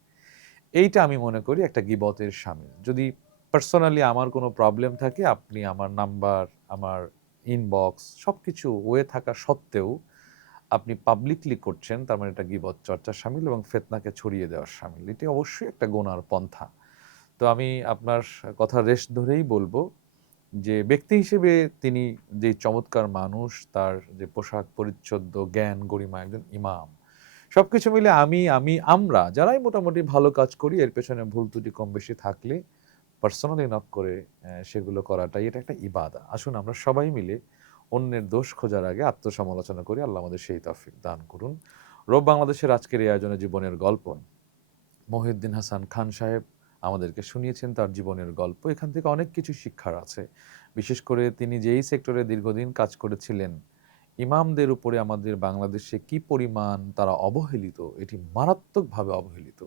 এইটা আমি মনে করি একটা গীবতের শামিল। যদি পার্সোনালি আমার কোনো প্রবলেম থাকে, আপনি আমার নাম্বার, আমার ইনবক্স সবকিছু ওয়ে থাকা সত্ত্বেও আপনি পাবলিকলি করছেন, তার মানে এটা গীবত চর্চার শামিল এবং ফিতনাকে ছড়িয়ে দেওয়ার শামিল। এটি অবশ্যই একটা গুনার পন্থা। তো আমি আপনার কথা রেশ ধরেই বলবো যে ব্যক্তি হিসেবে তিনি যে চমৎকার মানুষ, তার যে পোশাক পরিচ্ছদ, জ্ঞান, গরিমা, একজন ইমাম, সবকিছু মিলে আমরা যারাই মোটামুটি ভালো কাজ করি, এর পেছনে ভুল ত্রুটি কম বেশি থাকলে পার্সোনালি নক করে সেগুলো করাটাই এটা একটা ইবাদা। আসুন আমরা সবাই মিলে অন্যের দোষ খোঁজার আগে আত্মসমালোচনা করি। আল্লাহ আমাদের সেই তৌফিক দান করুন। রব বাংলাদেশের আজকের এই আয়োজনে জীবনের গল্প মহিউদ্দিন হাসান খান সাহেব আমাদেরকে শুনিয়েছেন তার জীবনের গল্প। এখান থেকে অনেক কিছু শিক্ষার আছে। বিশেষ করে তিনি যেই সেক্টরে দীর্ঘদিন কাজ করেছিলেন, ইমামদের উপরে আমাদের বাংলাদেশে কি পরিমাণ তারা অবহেলিত, এটি মারাত্মকভাবে অবহেলিত।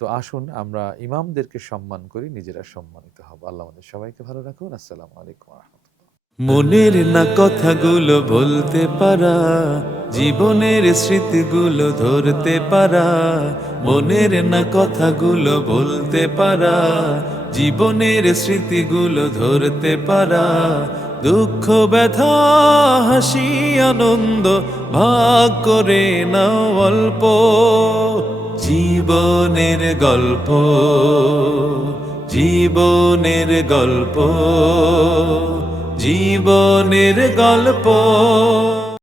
তো আসুন আমরা ইমামদেরকে সম্মান করি, নিজেরা সম্মানিত হব। আল্লাহ আমাদের সবাইকে ভালো রাখুন। আসসালামু আলাইকুম ওয়া রাহমাতুল্লাহ। মনের না কথাগুলো বলতে পারা, জীবনের স্মৃতিগুলো ধরতে পারা, মনের না কথাগুলো বলতে পারা, জীবনের স্মৃতিগুলো ধরতে পারা, দুঃখ ব্যথা হাসি আনন্দ ভাগ করে নাও অল্প, জীবনের গল্প, জীবনের গল্প, জীবনের গল্প।